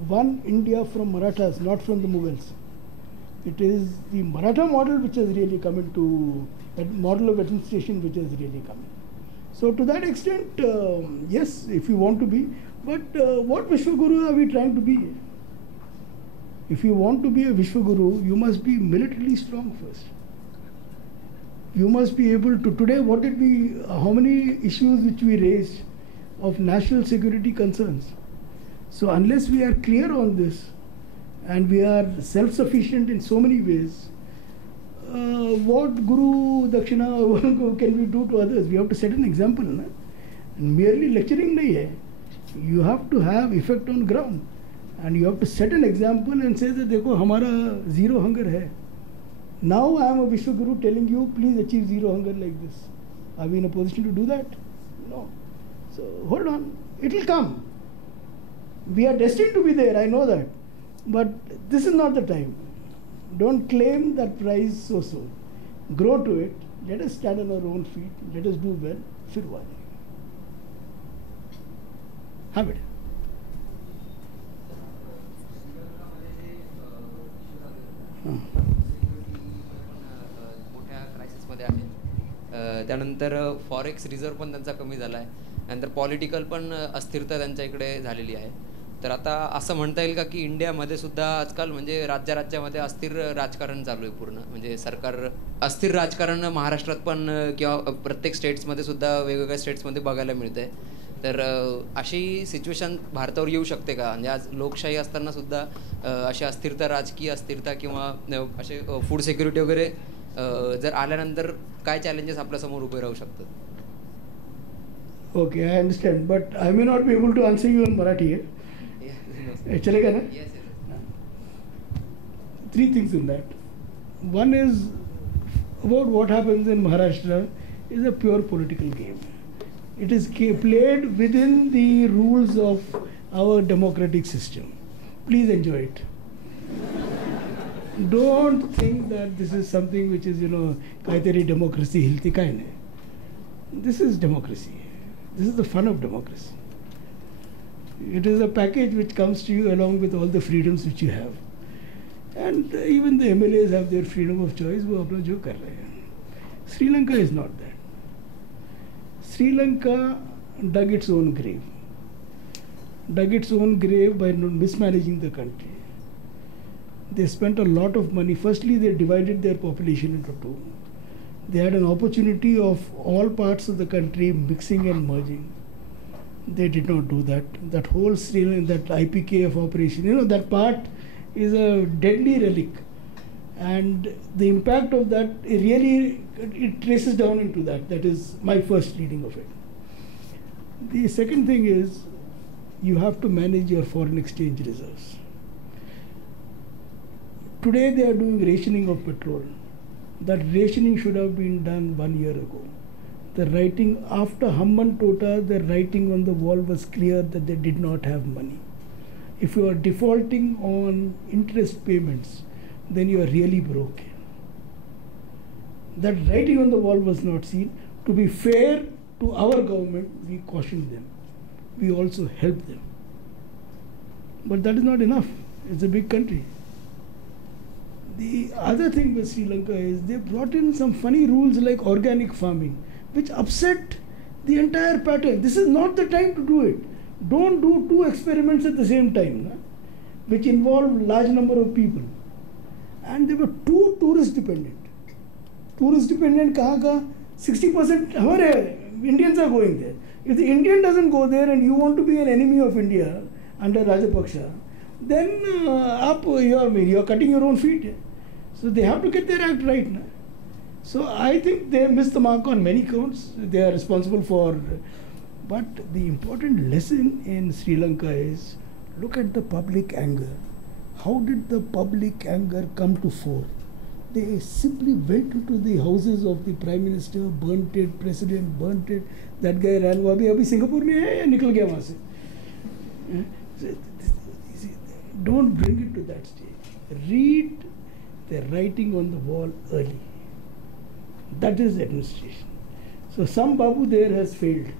won India from Marathas, not from the Mughals. It is the Maratha model which has really come into, that model of administration which has really come in. So to that extent, yes, if you want to be, but what Vishwaguru are we trying to be? If you want to be a Vishwaguru, you must be militarily strong first. You must be able to, today what did we, how many issues which we raised of national security concerns? So unless we are clear on this, and we are self-sufficient in so many ways, what Guru Dakshina can we do to others? We have to set an example. Na? And merely lecturing nahi hai. You have to have effect on ground. And you have to set an example and say that dekho hamara zero hunger hai. Now I am a Vishwaguru telling you, please achieve zero hunger like this. Are we in a position to do that? No. So hold on, it will come. We are destined to be there, I know that. But this is not the time. Don't claim that prize so soon. Grow to it. Let us stand on our own feet. Let us do well. Fir wale. Have it. मोठ्या क्रायसिसमध्ये आहे. त्यानंतर forex reserve पण त्यांचा कमी झाला आहे. नंतर political पण अस्थिरता त्यांच्या इकडे झालेली आहे. तर आता असं म्हणता येईल का की इंडियामध्ये सुद्धा आजकाल म्हणजे राज्यामध्ये अस्थिर राजकारण चालू आहे पूर्ण, म्हणजे सरकार अस्थिर राजकारण महाराष्ट्रात पण किंवा प्रत्येक स्टेट्समध्ये सुद्धा वेगवेगळ्या स्टेट्समध्ये बघायला मिळते. तर अशी सिच्युएशन भारतावर येऊ शकते का? म्हणजे आज लोकशाही असताना सुद्धा अशी अस्थिरता, राजकीय अस्थिरता किंवा असे फूड सिक्युरिटी वगैरे जर आल्यानंतर काय चॅलेंजेस आपल्यासमोर उभे राहू शकतात? Okay, I understand, but I may not be able to answer you in Marathi. Chalega na? Yes, yes. Three things in that. One is about what happens in Maharashtra is a pure political game. It is played within the rules of our democratic system. Please enjoy it. Don't think that this is something which is, kaiteri democracy hilti kai nahi. This is democracy. This is the fun of democracy. It is a package which comes to you along with all the freedoms which you have. And even the MLAs have their freedom of choice. वो अपना जो कर रहे हैं. Sri Lanka is not that. Sri Lanka dug its own grave. Dug its own grave by mismanaging the country. They spent a lot of money. Firstly, they divided their population into two. They had an opportunity of all parts of the country mixing and merging. They did not do that. That whole Sri Lanka, that IPKF operation, that part is a deadly relic. And the impact of that, it traces down into that. That is my first reading of it. The second thing is, you have to manage your foreign exchange reserves. Today they are doing rationing of petrol. That rationing should have been done 1 year ago. The writing after Hamman Tota, the writing on the wall was clear that they did not have money. If you are defaulting on interest payments, then you are really broke. That writing on the wall was not seen. To be fair to our government, we cautioned them. We also helped them. But that is not enough. It's a big country. The other thing with Sri Lanka is they brought in some funny rules like organic farming, which upset the entire pattern. This is not the time to do it. Don't do two experiments at the same time, which involve large number of people. And they were too tourist dependent. Tourist dependent kaha 60% Indians are going there. If the Indian doesn't go there and you want to be an enemy of India under Rajapaksa, then you're cutting your own feet. So they have to get their act right. So I think they missed the mark on many counts. They are responsible for. But the important lesson in Sri Lanka is, look at the public anger. How did the public anger come to fore? They simply went into the houses of the Prime Minister, burnt it, President burnt it. That guy ran, वो अभी Singapore में है या निकल गया वहाँ से? Don't bring it to that stage. Read the writing on the wall early. That is administration. So some Babu there has failed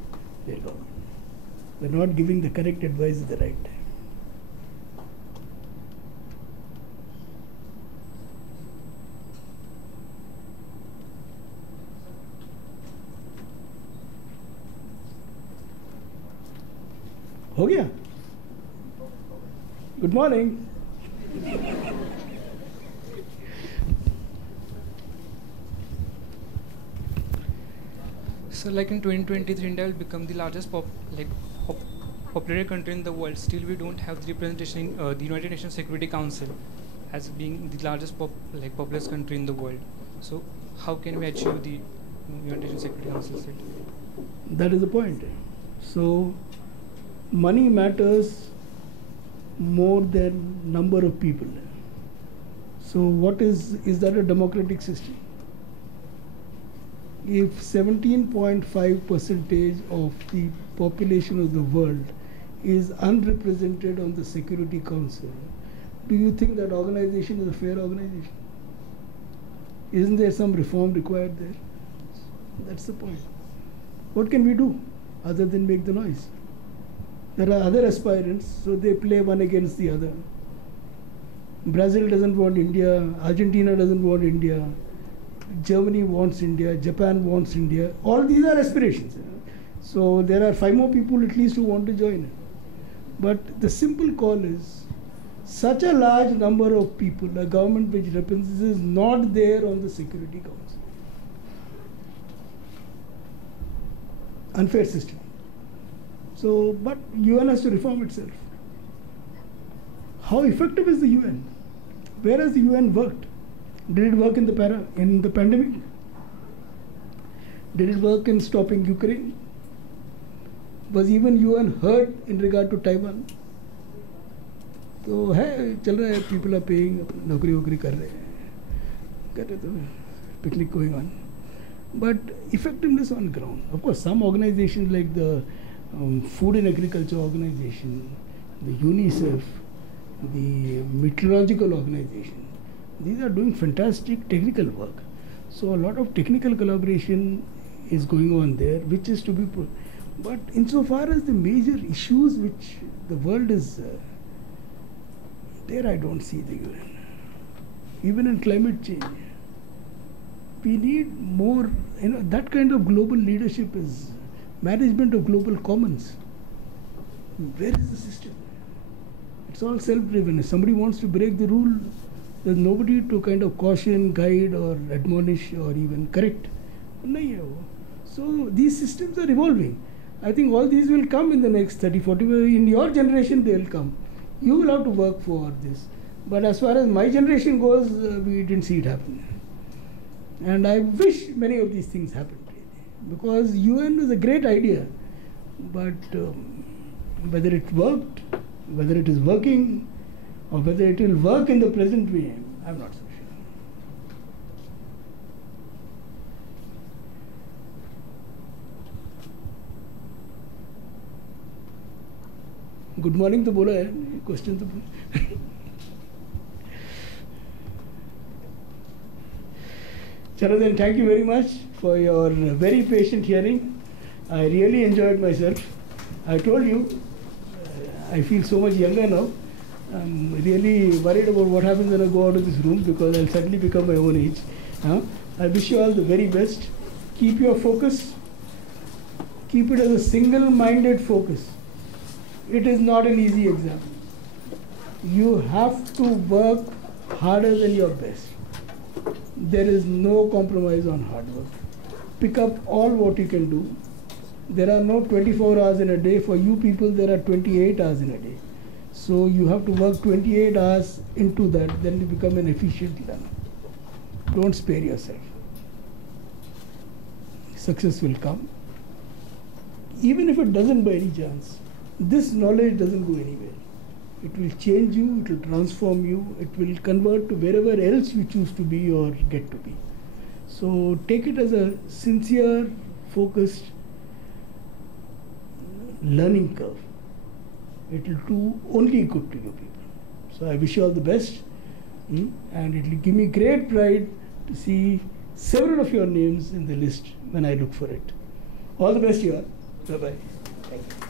their government. They're not giving the correct advice at the right time. हो गया? Good morning. So, like in 2023, India will become the largest populated country in the world. Still, we don't have the representation in the United Nations Security Council as being the largest populous country in the world. So, how can we achieve the United Nations Security Council seat? That is the point. So, money matters more than number of people. So what is that a democratic system? If 17.5% of the population of the world is unrepresented on the Security Council, do you think that organization is a fair organization? Isn't there some reform required there? That's the point. What can we do other than make the noise? There are other aspirants, so they play one against the other. Brazil doesn't want India, Argentina doesn't want India, Germany wants India, Japan wants India. All these are aspirations. So there are 5 more people at least who want to join. But the simple call is, such a large number of people, a government which represents, is not there on the Security Council. Unfair system. So, but UN has to reform itself. How effective is the UN? Where has the UN worked? Did it work in the pandemic? Did it work in stopping Ukraine? Was even UN heard in regard to Taiwan? तो है चल रहा है, people are paying, नौकरी वोकरी कर रहे हैं, picnic going on. But effectiveness on ground. Of course, some organizations like the Food and Agriculture Organization, the UNICEF, the Meteorological Organization, these are doing fantastic technical work. So a lot of technical collaboration is going on there, which is to be But insofar as the major issues which the world is there, I don't see the UN. Even in climate change, we need more. That kind of global leadership is management of global commons. Where is the system? It's all self-driven. If somebody wants to break the rule, there's nobody to kind of caution, guide, or admonish, or even correct. So these systems are evolving. I think all these will come in the next 30, 40 years. In your generation, they will come. You will have to work for this. But as far as my generation goes, we didn't see it happen. And I wish many of these things happened. Because UN is a great idea. But whether it worked, whether it is working, or whether it will work in the present way, I'm not so sure. Good morning to bola hai, question to Chandrashekhar, thank you very much for your very patient hearing. I really enjoyed myself. I told you, I feel so much younger now. I'm really worried about what happens when I go out of this room because I'll suddenly become my own age. I wish you all the very best. Keep your focus. Keep it as a single-minded focus. It is not an easy exam. You have to work harder than your best. There is no compromise on hard work. Pick up all what you can do. There are no 24 hours in a day. For you people, there are 28 hours in a day. So you have to work 28 hours into that, then you become an efficient learner. Don't spare yourself. Success will come. Even if it doesn't by any chance, this knowledge doesn't go anywhere. It will change you, it will transform you, it will convert to wherever else you choose to be or get to be. So take it as a sincere, focused learning curve. It will do only good to you people. So I wish you all the best, and it will give me great pride to see several of your names in the list when I look for it. All the best, you all. Bye-bye. Thank you.